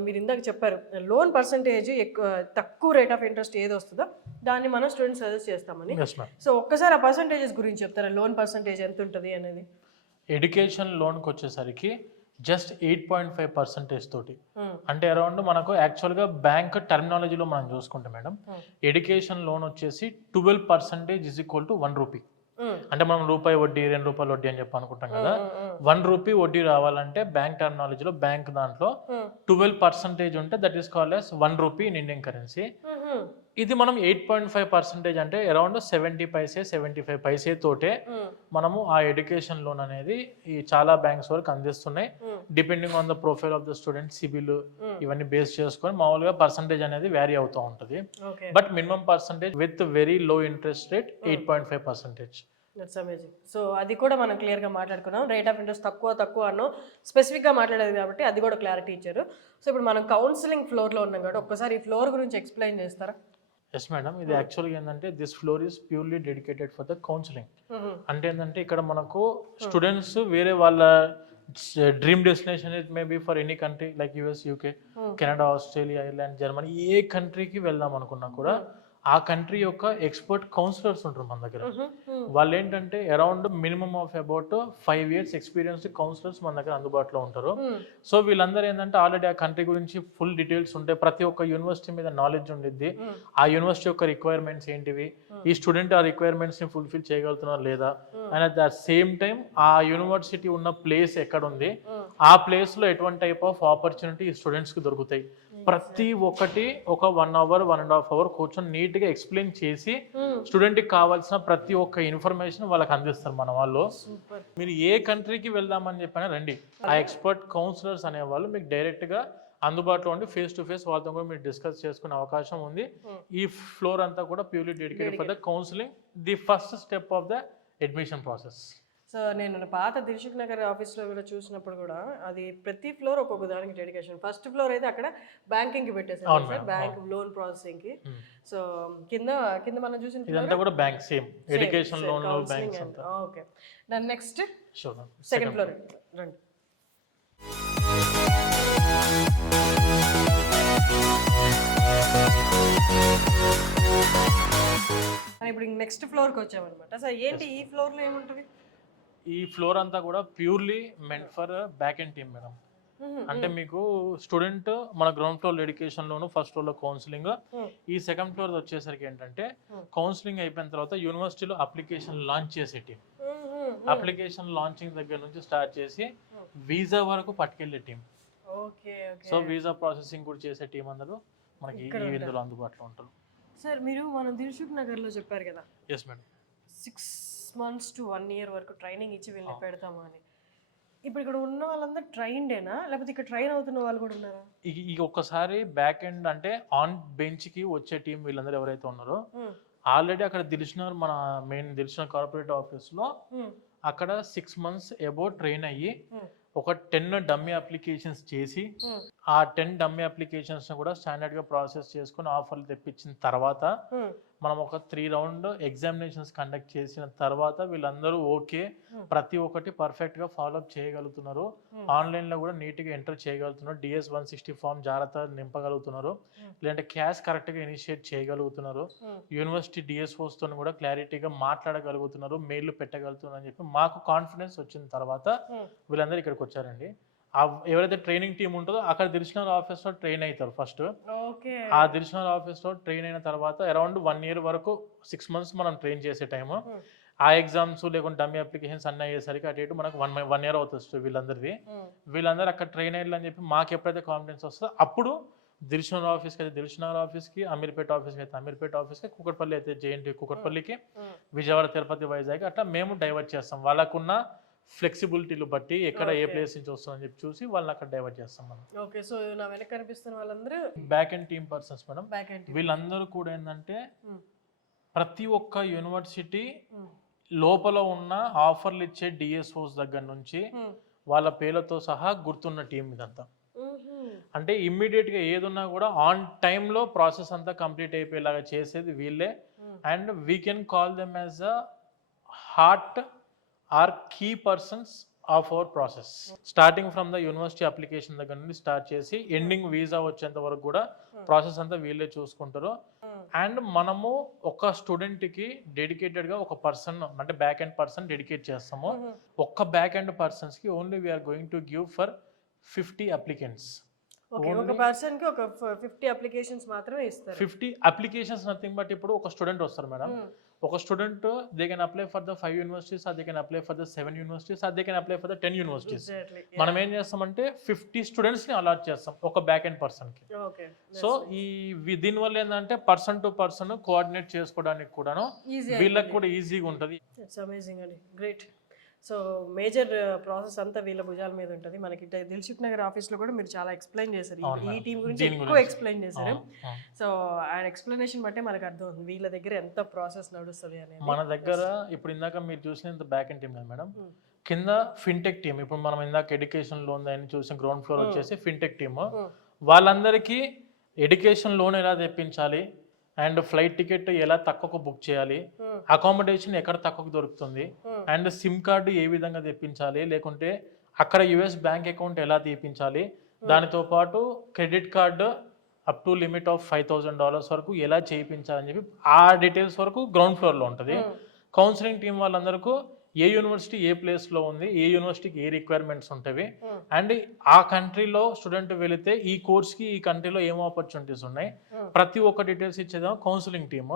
మీరు ఇందాక చెప్పారు లోన్ పర్సంటేజ్ తక్కువ రేట్ ఆఫ్ ఇంట్రెస్ట్ ఏది వస్తుందో దాన్ని మనం స్టూడెంట్స్ సజెస్ట్ చేస్తామని. సో ఒక్కసారి ఆ పర్సంటేజెస్ గురించి చెప్తారా? లోన్ పర్సంటేజ్ ఎంత ఉంటుంది అనేది? ఎడ్యుకేషన్ లోన్కి వచ్చేసరికి జస్ట్ 8.5% తోటి, అంటే అరౌండ్ మనకు యాక్చువల్గా బ్యాంక్ టర్మినాలజీలో మనం చూసుకుంటే మేడం, ఎడ్యుకేషన్ లోన్ వచ్చేసి 12% ఈజ్ ఈక్వల్ టు 1 రూపీ. అంటే మనం రూపాయి వడ్డీ, 2 రూపాయల వడ్డీ అని చెప్పి అనుకుంటాం కదా. 1 రూపీ వడ్డీ రావాలంటే బ్యాంక్ టర్మినాలజీలో బ్యాంక్ దాంట్లో 12% ఉంటే that is called as 1 rupee in Indian currency. ఇది మనం 8.5% అంటే అరౌండ్ 75 పైసే తోటే మనము ఆ ఎడ్యుకేషన్ లోన్ అనేది ఈ చాలా బ్యాంక్స్ వరకు అందిస్తున్నాయి. Depending on the profile of the student, CIBIL ఇవన్నీ బేస్ చేసుకొని మామూలుగా పర్సంటేజ్ అనేది వ్యారీ అవుతూ ఉంటుంది. But minimum percentage with very low interest rate 8.5%. That's amazing. So అది కూడా మనం క్లియర్గా మాట్లాడుకున్నాం. రేట్ ఆఫ్ ఇంట్రెస్ట్ తక్కువ అన్నో స్పెసిఫిక్గా మాట్లాడేది కాబట్టి అది కూడా క్లారిటీ ఇచ్చారు. సో ఇప్పుడు మనం కౌన్సిలింగ్ ఫ్లోర్లో ఉన్నాం కాబట్టి ఒక్కసారి ఈ ఫ్లోర్ గురించి ఎక్స్ప్లెయిన్ చేస్తారా? ఎస్ మేడం, ఇది యాక్చువల్గా ఏంటంటే this floor is purely dedicated for the counselling. అంటే ఏంటంటే ఇక్కడ మనకు స్టూడెంట్స్ వేరే వాళ్ళ dream destination it may be for any country like US, UK, Canada, Australia, Ireland, Germany, ఏ కంట్రీకి వెళ్దాం అనుకున్నా కూడా ఆ కంట్రీ యొక్క ఎక్స్పర్ట్ కౌన్సిలర్స్ ఉంటారు మన దగ్గర. వాళ్ళు ఏంటంటే around minimum of about 5 years experience counsellors మన దగ్గర అందుబాటులో ఉంటారు. సో వీళ్ళందరూ ఏంటంటే ఆల్రెడీ ఆ కంట్రీ గురించి ఫుల్ డీటెయిల్స్ ఉంటాయి, ప్రతి ఒక్క యూనివర్సిటీ మీద నాలెడ్జ్ ఉండిద్ది, ఆ యూనివర్సిటీ యొక్క రిక్వైర్మెంట్స్ ఏంటివి, ఈ స్టూడెంట్ ఆ రిక్వైర్మెంట్స్ ని ఫుల్ఫిల్ చేయగలుగుతున్నారు లేదా, and at the same time ఆ యూనివర్సిటీ ఉన్న ప్లేస్ ఎక్కడ ఉంది, ఆ ప్లేస్ లో ఎటువంటి టైప్ ఆఫ్ ఆపర్చునిటీ ఈ స్టూడెంట్స్ కి దొరుకుతాయి, ప్రతి ఒక్కటి ఒక 1 hour 1.5 hour కూర్చొని నీట్ గా ఎక్స్ప్లెయిన్ చేసి స్టూడెంట్ కి కావాల్సిన ప్రతి ఒక్క ఇన్ఫర్మేషన్ వాళ్ళకి అందిస్తారు మన వాళ్ళు. మీరు ఏ కంట్రీకి వెళ్దామని చెప్పినా రండి, ఆ ఎక్స్పర్ట్ కౌన్సిలర్స్ అనే వాళ్ళు మీకు డైరెక్ట్ గా అందుబాటులో ఉండి ఫేస్ టు ఫేస్ వాళ్ళతో కూడా మీరు డిస్కస్ చేసుకునే అవకాశం ఉంది. ఈ ఫ్లోర్ అంతా కూడా purely dedicated for the counselling, the first step of the admission process. So నేను పాత దిల్సుఖ్ నగర్ ఆఫీస్లో కూడా చూసినప్పుడు కూడా అది ప్రతి ఫ్లోర్ ఒక్కొక్క దానికి డెడికేషన్. ఫస్ట్ ఫ్లోర్ అయితే అక్కడ బ్యాంకింగ్కి పెట్టేసారు సార్, బ్యాంక్ లోన్ ప్రాసెసింగ్కి. సో కింద మనం చూసిన ఇదంతా కూడా bank same education loan banks అంతా. ఓకే, దాని నెక్స్ట్ సెకండ్ ఫ్లోర్ రండి. ఇప్పుడు నెక్స్ట్ ఫ్లోర్కి వచ్చామన్నమాట. సార్ ఏంటి ఈ ఫ్లోర్లో ఏముంటుంది? ఈ ఫ్లోర్ అంతా కూడా purely meant for back end team madam. అంటే మీకు స్టూడెంట్ మన ground floor education loan, first floor లో కౌన్సిలింగ్, ఈ సెకండ్ ఫ్లోర్ వచ్చేసరికి ఏంటంటే కౌన్సిలింగ్ అయిపోయిన తర్వాత యూనివర్సిటీలో అప్లికేషన్ లాంచ్ చేసే టీం, అప్లికేషన్ లాంచింగ్ దగ్గర నుంచి స్టార్ట్ చేసి వీసా వరకు పట్టుకెళ్లే team, okay okay so visa processing కూడా చేసే టీం అందరూ మనకి ఈ ఇందులో అందుబాటులో ఉంటారు. సార్ మీరు మనం దిల్సుఖ్ నగర్లో చెప్పారు కదా yes madam. 6 months to 1 year వరకు ట్రైనింగ్ ఇచ్చి వీళ్ళని పెడతాము అని. ఇప్పుడు ఇక్కడ ఉన్న వాళ్ళందరూ ట్రైన్డేనా లేకపోతే ఇక్కడ ట్రైన్ అవుతున్న వాళ్ళు కూడా ఉన్నారా? ఈ ఒక్కసారి బ్యాక్ ఎండ్ అంటే ఆన్ బెంచ్ కి వచ్చే టీం వీళ్ళందరూ ఎవరైతే ఉన్నారో ఆల్రెడీ అక్కడ దిల్సుఖ్నగర్ మన మెయిన్ దిల్సుఖ్నగర్ కార్పొరేట్ ఆఫీస్ లో అక్కడ 6 months అబౌ ట్రైన్ అయ్యి ఒక 10 డమ్మీ అప్లికేషన్స్ చేసి ఆ 10 డమ్మీ అప్లికేషన్స్ కూడా స్టాండర్డ్ గా ప్రాసెస్ చేసుకుని ఆఫర్లు తెప్పించిన తర్వాత మనం ఒక 3 round ఎగ్జామినేషన్స్ కండక్ట్ చేసిన తర్వాత వీళ్ళందరూ ఓకే ప్రతి ఒక్కటి పర్ఫెక్ట్ గా ఫాలోఅప్ చేయగలుగుతున్నారు. ఆన్లైన్ లో కూడా నీట్ గా ఎంటర్ చేయగలుగుతున్నారు. DS 160 ఫామ్ జాగ్రత్త నింపగలుగుతున్నారు. లేదంటే క్యాష్ కరెక్ట్ గా ఇనిషియేట్ చేయగలుగుతున్నారు. యూనివర్సిటీ DSOs తో కూడా క్లారిటీగా మాట్లాడగలుగుతున్నారు, మెయిల్ పెట్టగలుగుతున్నారు అని చెప్పి మాకు కాన్ఫిడెన్స్ వచ్చిన తర్వాత వీళ్ళందరూ ఇక్కడికి వచ్చారండి. ఎవరైతే ట్రైనింగ్ టీం ఉంటుందో అక్కడ దిల్సుఖ్నగర్ ఆఫీస్ లో ట్రైన్ అవుతారు ఫస్ట్. ఆ దిల్సుఖ్నగర్ ఆఫీస్ లో ట్రైన్ అయిన తర్వాత అరౌండ్ 1 year వరకు 6 months మనం ట్రైన్ చేసే టైము. ఆ ఎగ్జామ్స్ లేకుంటే డమ్మీ అప్లికేషన్స్ అన్నీ అయ్యేసరికి అటు ఇటు మనకు 1 year అవుతుంది వీళ్ళందరిది. వీళ్ళందరూ అక్కడ ట్రైన్ అయ్యారు అని చెప్పి మాకు ఎప్పుడైతే కాన్ఫిడెన్స్ వస్తుందో అప్పుడు దిల్సుఖ్నగర్ ఆఫీస్కి అయితే దిల్సుఖ్నగర్ ఆఫీస్కి, అమీర్పేట ఆఫీస్కి అయితే అమీర్పేట ఆఫీస్కి, కుకట్పల్లి అయితే JNT కుకట్పల్లికి, విజయవాడ తిరుపతి వైజాగ్ అట్లా మేము డైవర్ట్ చేస్తాం. వాళ్ళకున్న ఫ్లెక్సిబిలిటీలు బట్టి ఎక్కడ ఏ ప్లేస్ నుంచి వస్తుందని చెప్పి చూసి వాళ్ళని అక్కడ డైవర్ట్ చేస్తాం మనం. ఓకే సో నా వెనక కనిపిస్తున్న వాళ్ళందరూ back and team persons madam. Back and వీళ్ళందరూ కూడా ఏంటంటే ప్రతి ఒక్క యూనివర్సిటీ లోపల ఉన్న ఆఫర్లు ఇచ్చే DSOs దగ్గర నుంచి వాళ్ళ పేర్లతో సహా గుర్తున్న టీం ఇదంతా. అంటే ఇమ్మీడియట్ గా ఏదున్నా కూడా ఆన్ టైంలో ప్రాసెస్ అంతా కంప్లీట్ అయిపోయేలాగా చేసేది వీళ్ళే. And we can call them as a heart or key persons of our process. Starting from the university application దగ్గర నుండి స్టార్ట్ చేసి ఎండింగ్ వీసా వచ్చేంత వరకు కూడా ప్రాసెస్ అంతా వీళ్ళే చూసుకుంటారు. అండ్ మనము ఒక స్టూడెంట్ కి డెడికేటెడ్ గా ఒక పర్సన్ అంటే బ్యాక్ ఎండ్ పర్సన్ డెడికేట్ చేస్తాము. ఒక్క బ్యాక్ ఎండ్ పర్సన్స్ కి only we are going to give for 50 applicants. ఒక పర్సన్ కి ఒక 50 అప్లికేషన్స్ మాత్రమే ఇస్తారు. 50 అప్లికేషన్స్ నథింగ్ బట్ ఇప్పుడు ఒక స్టూడెంట్ వస్తారు మేడం. ఒక student they can apply for the 5 universities or they can apply for the 7 universities or they can apply for the 10 universities. మనం ఏం చేస్తామంటే 50 students ని అలాట్ చేస్తాం ఒక బ్యాక్ ఎండ్ పర్సన్ కి. సో దీని వల్ల ఏంటంటే పర్సన్ టు పర్సన్ కోఆర్డినేట్ చేసుకోవడానికి కూడాను వీళ్ళకి కూడా ఈజీగా ఉంటుంది. ఇట్స్ అమేజింగ్ అండి, గ్రేట్. సో మేజర్ ప్రాసెస్ అంతా వీళ్ళ భుజాల మీద ఉంటుంది. మనకి దిల్సుఖ్ నగర్ ఆఫీస్లో కూడా మీరు చాలా ఎక్స్ప్లెయిన్ చేశారు, ఈ టీం గురించి ఎక్కువ ఎక్స్ప్లెయిన్ చేశారు. సో ఆయన ఎక్స్ప్లెనేషన్ బట్టే మనకు అర్థం అవుతుంది వీళ్ళ దగ్గర ఎంత ప్రాసెస్ నడుస్తుంది అనేది. మన దగ్గర ఇప్పుడు ఇందాక మీరు చూసినంత బ్యాక్ ఎండ్ టీమ్ కదా మేడం, కింద ఫిన్టెక్ టీమ్. ఇప్పుడు మనం ఇందాక ఎడ్యుకేషన్ లోన్ అని చూసిన గ్రౌండ్ ఫ్లోర్ వచ్చేసి ఫిన్టెక్ టీమ్. వాళ్ళందరికీ ఎడ్యుకేషన్ లోన్ ఎలా తెప్పించాలి అండ్ ఫ్లైట్ టికెట్ ఎలా తక్కువకు బుక్ చేయాలి, అకామిడేషన్ ఎక్కడ తక్కువకు దొరుకుతుంది, అండ్ సిమ్ కార్డు ఏ విధంగా తెప్పించాలి, లేకుంటే అక్కడ US బ్యాంక్ అకౌంట్ ఎలా తీపించాలి, దానితో పాటు credit card up to limit of $5,000 వరకు ఎలా చేయించాలని చెప్పి ఆ డీటెయిల్స్ వరకు గ్రౌండ్ ఫ్లోర్లో ఉంటుంది. కౌన్సిలింగ్ టీం వాళ్ళందరికీ ఏ యూనివర్సిటీ ఏ ప్లేస్లో ఉంది, ఏ యూనివర్సిటీకి ఏ రిక్వైర్మెంట్స్ ఉంటాయి, అండ్ ఆ కంట్రీలో స్టూడెంట్ వెళితే ఈ కోర్స్కి ఈ కంట్రీలో ఏం ఆపర్చునిటీస్ ఉన్నాయి, ప్రతి ఒక్క డీటెయిల్స్ ఇచ్చేదాం counselling team.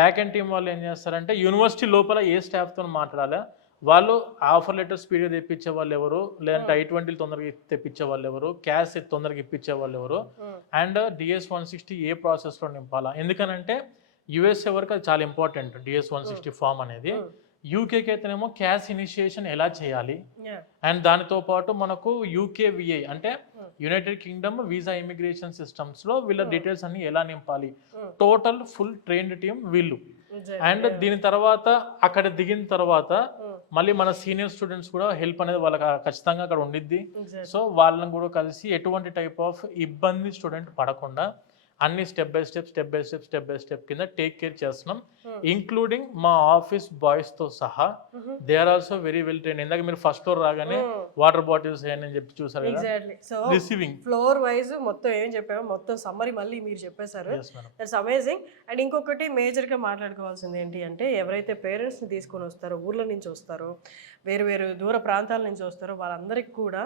Back end team వాళ్ళు ఏం చేస్తారంటే యూనివర్సిటీ లోపల ఏ స్టాఫ్తో మాట్లాడాలా, వాళ్ళు ఆఫర్ లెటర్ స్పీడ్గా తెప్పించే వాళ్ళు ఎవరు, లేదంటే I-20 తొందరగా తెప్పించే వాళ్ళు ఎవరు, క్యాష్ తొందరగా ఇప్పించే వాళ్ళు ఎవరు, అండ్ DS 160 ఏ ప్రాసెస్లో నింపాలా. ఎందుకనంటే USA వరకు అది చాలా ఇంపార్టెంట్ DS 160 ఫామ్ అనేది. యూకేకి అయితేనేమో క్యాష్ ఇనిషియేషన్ ఎలా చేయాలి, అండ్ దానితో పాటు మనకు UKVI అంటే United Kingdom visa immigration systems లో వీళ్ళ డీటెయిల్స్ అన్ని ఎలా నింపాలి, టోటల్ ఫుల్ ట్రైన్డ్ టీమ్ వీళ్ళు. అండ్ దీని తర్వాత అక్కడ దిగిన తర్వాత మళ్ళీ మన సీనియర్ స్టూడెంట్స్ కూడా హెల్ప్ అనేది వాళ్ళకి ఖచ్చితంగా అక్కడ ఉండిద్ది. సో వాళ్ళని కూడా కలిసి ఎటువంటి టైప్ ఆఫ్ ఇబ్బంది స్టూడెంట్ పడకుండా అన్ని స్టెప్ బై స్టెప్ కింద టేక్ కేర్ చేస్తున్నాం. ఇంక్లూడింగ్ మా ఆఫీస్ బాయ్స్ తో సహా they are also very well train. ఇందాక మీరు ఫస్ట్ ఫ్లోర్ రాగానే వాటర్ బాటిల్స్ అని చెప్పి చూసారు కదా, రిసీవింగ్ ఫ్లోర్ వైజ్ మొత్తం ఏం చెప్పామో మొత్తం సమ్మరీ మళ్ళీ మీరు చెప్పేశారు. That's amazing. అండ్ ఇంకొకటి మేజర్ గా మాట్లాడుకోవాల్సింది ఏంటి అంటే ఎవరైతే పేరెంట్స్ ని తీసుకొని వస్తారో, ఊర్ల నుంచి వస్తారో, వేరు వేరు దూర ప్రాంతాల నుంచి వస్తారో వాళ్ళందరికీ కూడా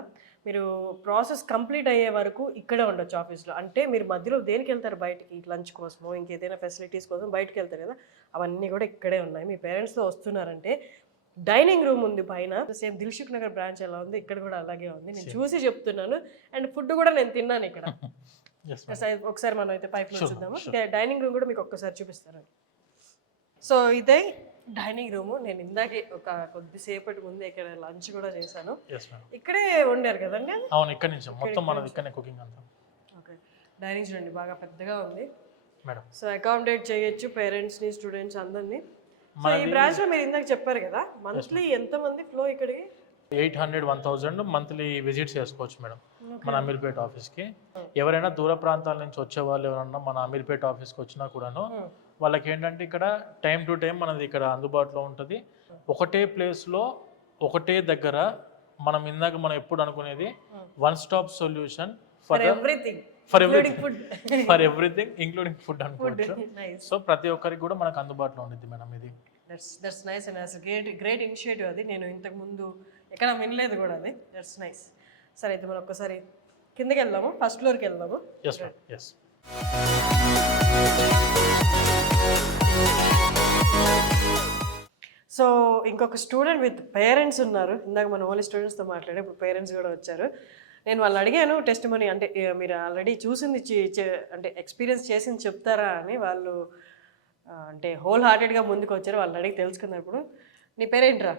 మీరు ప్రాసెస్ కంప్లీట్ అయ్యే వరకు ఇక్కడే ఉండొచ్చు ఆఫీస్లో. అంటే మీరు మధ్యలో దేనికి వెళ్తారు బయటికి, లంచ్ కోసమో ఇంకేదైనా ఫెసిలిటీస్ కోసం బయటకు వెళ్తారు కదా, అవన్నీ కూడా ఇక్కడే ఉన్నాయి. మీ పేరెంట్స్తో వస్తున్నారంటే డైనింగ్ రూమ్ ఉంది పైన. సేమ్ దిల్సుఖ్ నగర్ బ్రాంచ్ ఎలా ఉంది ఇక్కడ కూడా అలాగే ఉంది. నేను చూసి చెప్తున్నాను. అండ్ ఫుడ్ కూడా నేను తిన్నాను ఇక్కడ. ఒకసారి మనం అయితే పైప్ చూద్దాము. డైనింగ్ రూమ్ కూడా మీకు ఒక్కసారి చూపిస్తాను. సో ఇదే డైనింగ్ రూమ్. నేను ఇందాకే ఒక కొద్దిసేపటి ముందు ఇక్కడ లంచ్ కూడా చేశాను. ఇక్కడే వండారు కదండి? అవును, ఇక్కడ నుంచి మొత్తం మనది ఇక్కడనే కుకింగ్ అంతా. ఓకే, డైనింగ్ చూడండి బాగా పెద్దగా ఉంది మేడం. సో అకామిడేట్ చేయొచ్చు పేరెంట్స్ని, స్టూడెంట్స్ అందరినీ. సో ఈ బ్రాంచ్ లో మీరు ఇందాక చెప్పారు కదా, మంత్లీ ఎంత మంది ఫ్లో ఇక్కడికి? 800-1000 మంత్లీ విజిట్స్ చేసుకోవచ్చు మేడం మన అమీర్పేట ఆఫీస్కి. ఎవరైనా దూర ప్రాంతాల నుంచి వచ్చే వాళ్ళు ఎవరన్నా మన అమీర్పేట ఆఫీస్కి వచ్చినా కూడాను వాళ్ళకి ఏంటంటే ఇక్కడ టైం టు టైం మనది ఇక్కడ అందుబాటులో ఉంటుంది. ఒకటే ప్లేస్లో ఒకటే దగ్గర మనం ఇందాక మనం ఎప్పుడు అనుకునేది one stop solution for everything, for everything including food అనుకోవచ్చు. సో ప్రతి ఒక్కరికి కూడా మనకు అందుబాటులో ఉంటుంది మేడం ఇది. దట్స్ నైస్ అండ్ అసలు గ్రేట్ ఇనిషియేటివ్ అది. నేను ఇంతకు ముందు ఎక్కడ వినలేదు కూడా అది. That's nice. సరే అయితే మనం ఒక్కసారి కిందకి వెళ్దాము, ఫస్ట్ ఫ్లోర్కి వెళ్దాము. Yes madam, yes. సో ఇంకొక స్టూడెంట్ విత్ పేరెంట్స్ ఉన్నారు. ఇందాక మనం ఓన్లీ స్టూడెంట్స్తో మాట్లాడే, ఇప్పుడు పేరెంట్స్ కూడా వచ్చారు. నేను వాళ్ళని అడిగాను టెస్ట్ మనీ అంటే మీరు ఆల్రెడీ చూసింది అంటే ఎక్స్పీరియన్స్ చేసింది చెప్తారా అని. వాళ్ళు అంటే హోల్ హార్టెడ్గా ముందుకు వచ్చారు. వాళ్ళని అడిగి తెలుసుకున్నప్పుడు. నీ పేరేంట్రా?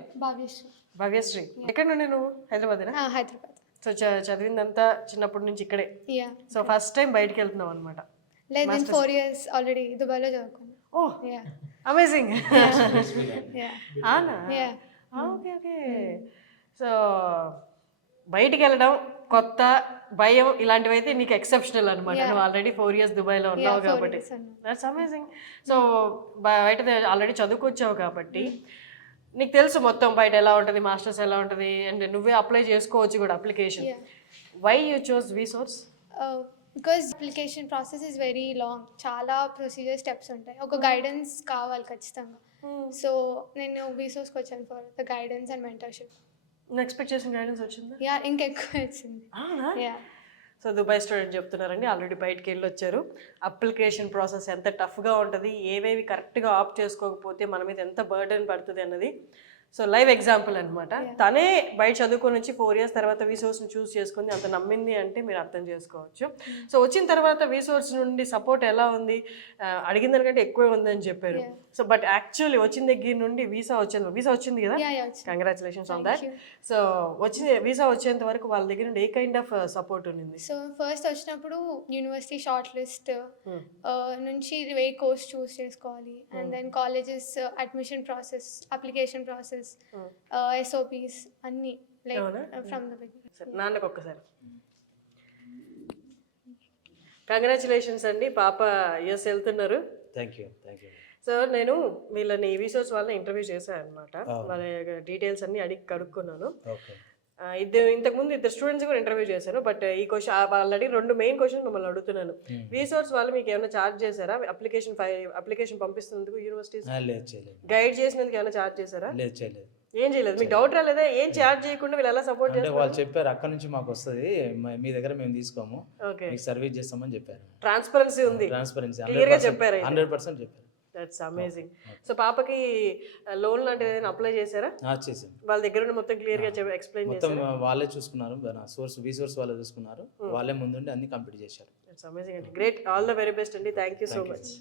భవ్యశ్రీ. ఎక్కడ నుండి నువ్వు? హైదరాబాదేనా? హైదరాబాద్. సో చదివిందంతా చిన్నప్పటి నుంచి ఇక్కడే. సో ఫస్ట్ టైం బయటికి వెళ్తున్నావు అనమాట? లేదు, నేను 4 years ఆల్రెడీ దుబాయ్లో చదువుకున్నాను. ఓ అమేజింగ్. అవునా? Okay okay. సో బయటికి వెళ్ళడం కొత్త, భయం ఇలాంటివి అయితే నీకు ఎక్సెప్షనల్ అనమాట. నువ్వు ఆల్రెడీ 4 years దుబాయ్లో ఉన్నావు కాబట్టి దట్స్ అమేజింగ్. సో బయట ఆల్రెడీ చదువుకొచ్చావు కాబట్టి నీకు తెలుసు మొత్తం బయట ఎలా ఉంటుంది, మాస్టర్స్ ఎలా ఉంటుంది, అండ్ నువ్వే అప్లై చేసుకోవచ్చు కూడా application. Why you choose Vsource? Because application process is very long. చాలా ప్రొసీజర్ స్టెప్స్ ఉంటాయి. ఒక గైడెన్స్ కావాలి ఖచ్చితంగా. సో నేను విసోర్స్కి వచ్చాను for the guidance and mentorship. Expect చేసిన గైడెన్స్ వచ్చిందా? ఇంకెక్కువ వచ్చింది. సో దుబాయ్ స్టూడెంట్ చెప్తున్నారండి, ఆల్రెడీ బయటికి వెళ్ళి వచ్చారు. అప్లికేషన్ ప్రాసెస్ ఎంత టఫ్గా ఉంటుంది, ఏవేవి కరెక్ట్గా ఆప్ చేసుకోకపోతే మన మీద ఎంత బర్డెన్ పడుతుంది అన్నది. సో లైవ్ ఎగ్జాంపుల్ అనమాట. తనే బయట చదువుకొని వచ్చి 4 years తర్వాత విసోర్స్ని చూస్ చేసుకుంది. అంత నమ్మింది అంటే మీరు అర్థం చేసుకోవచ్చు. సో వచ్చిన తర్వాత విసోర్స్ నుండి సపోర్ట్ ఎలా ఉంది? అడిగిన దానికంటే ఎక్కువే ఉందని చెప్పారు. సో బట్ యాక్చువల్లీ వచ్చిన దగ్గర నుండి వీసా వచ్చింది కదా? Congratulations on that. So visa వచ్చేంత వరకు వాళ్ళ దగ్గర నుండి ఏ కైండ్ ఆఫ్ సపోర్ట్ ఉంది? సో ఫస్ట్ వచ్చినప్పుడు యూనివర్సిటీ షార్ట్ లిస్ట్ నుంచి ఏ కోర్స్ చూస్ చేసుకోవాలి, and then colleges admission process, application process, SOPs అన్నీ లైక్ ఫ్రమ్ ద బిగినింగ్. నాన్నకు ఒక్కసారి కంగ్రాచులేషన్స్ అండి, పాప యూఎస్ వెళ్తున్నారు. Thank you. సో నేను వీళ్ళని విసోర్స్ వాళ్ళని ఇంటర్వ్యూ చేశాను అనమాట. వాళ్ళ డీటెయిల్స్ అన్ని అడిగి కనుక్కున్నాను. ఇంతకుముందు 2 స్టూడెంట్స్ కూడా ఇంటర్వ్యూ చేశాను. బట్ ఈ క్వశ్చన్ ఆల్రెడీ 2 మెయిన్ క్వశ్చన్స్ మిమ్మల్ని అడుగుతున్నాను. విసోర్స్ వాళ్ళు మీకు ఏమైనా ఛార్జ్ చేశారా? అప్లికేషన్ పంపిస్తున్నందుకు యూనివర్సిటీస్ గైడ్ చేసినందుకు ఏమైనా ఛార్జ్ చేశారా? ఏం చేయలేదు. మీకు డౌట్ రాలేదా? ఏం ఛార్జ్ చేయకుండా వీళ్ళు ఎలా సపోర్ట్ చేస్తారు? వాళ్ళు చెప్పారు అక్కడ నుంచి మాకు వస్తుంది, మీ దగ్గర మేము తీసుకోము, మీకు సర్వీస్ చేస్తామని చెప్పారు. ట్రాన్స్పరెన్సీ ఉంది, ట్రాన్స్పరెన్సీ క్లియర్గా చెప్పారు. 100% చెప్పారు. That's amazing. సో పాపకి లోన్ లాంటిది ఏదైనా అప్లై చేశారా? చేసాం. వాళ్ళ దగ్గర మొత్తం క్లియర్గా ఎక్స్ప్లెయిన్ మొత్తం వాళ్ళే చూసుకున్నారు. విసోర్స్ వాళ్ళే చూసుకున్నారు. వాళ్ళే ముందుండి అన్ని కంప్లీట్ చేశారు. దట్స్ అమేజింగ్ అండి. Great. All the very best అండి. Thank you so much.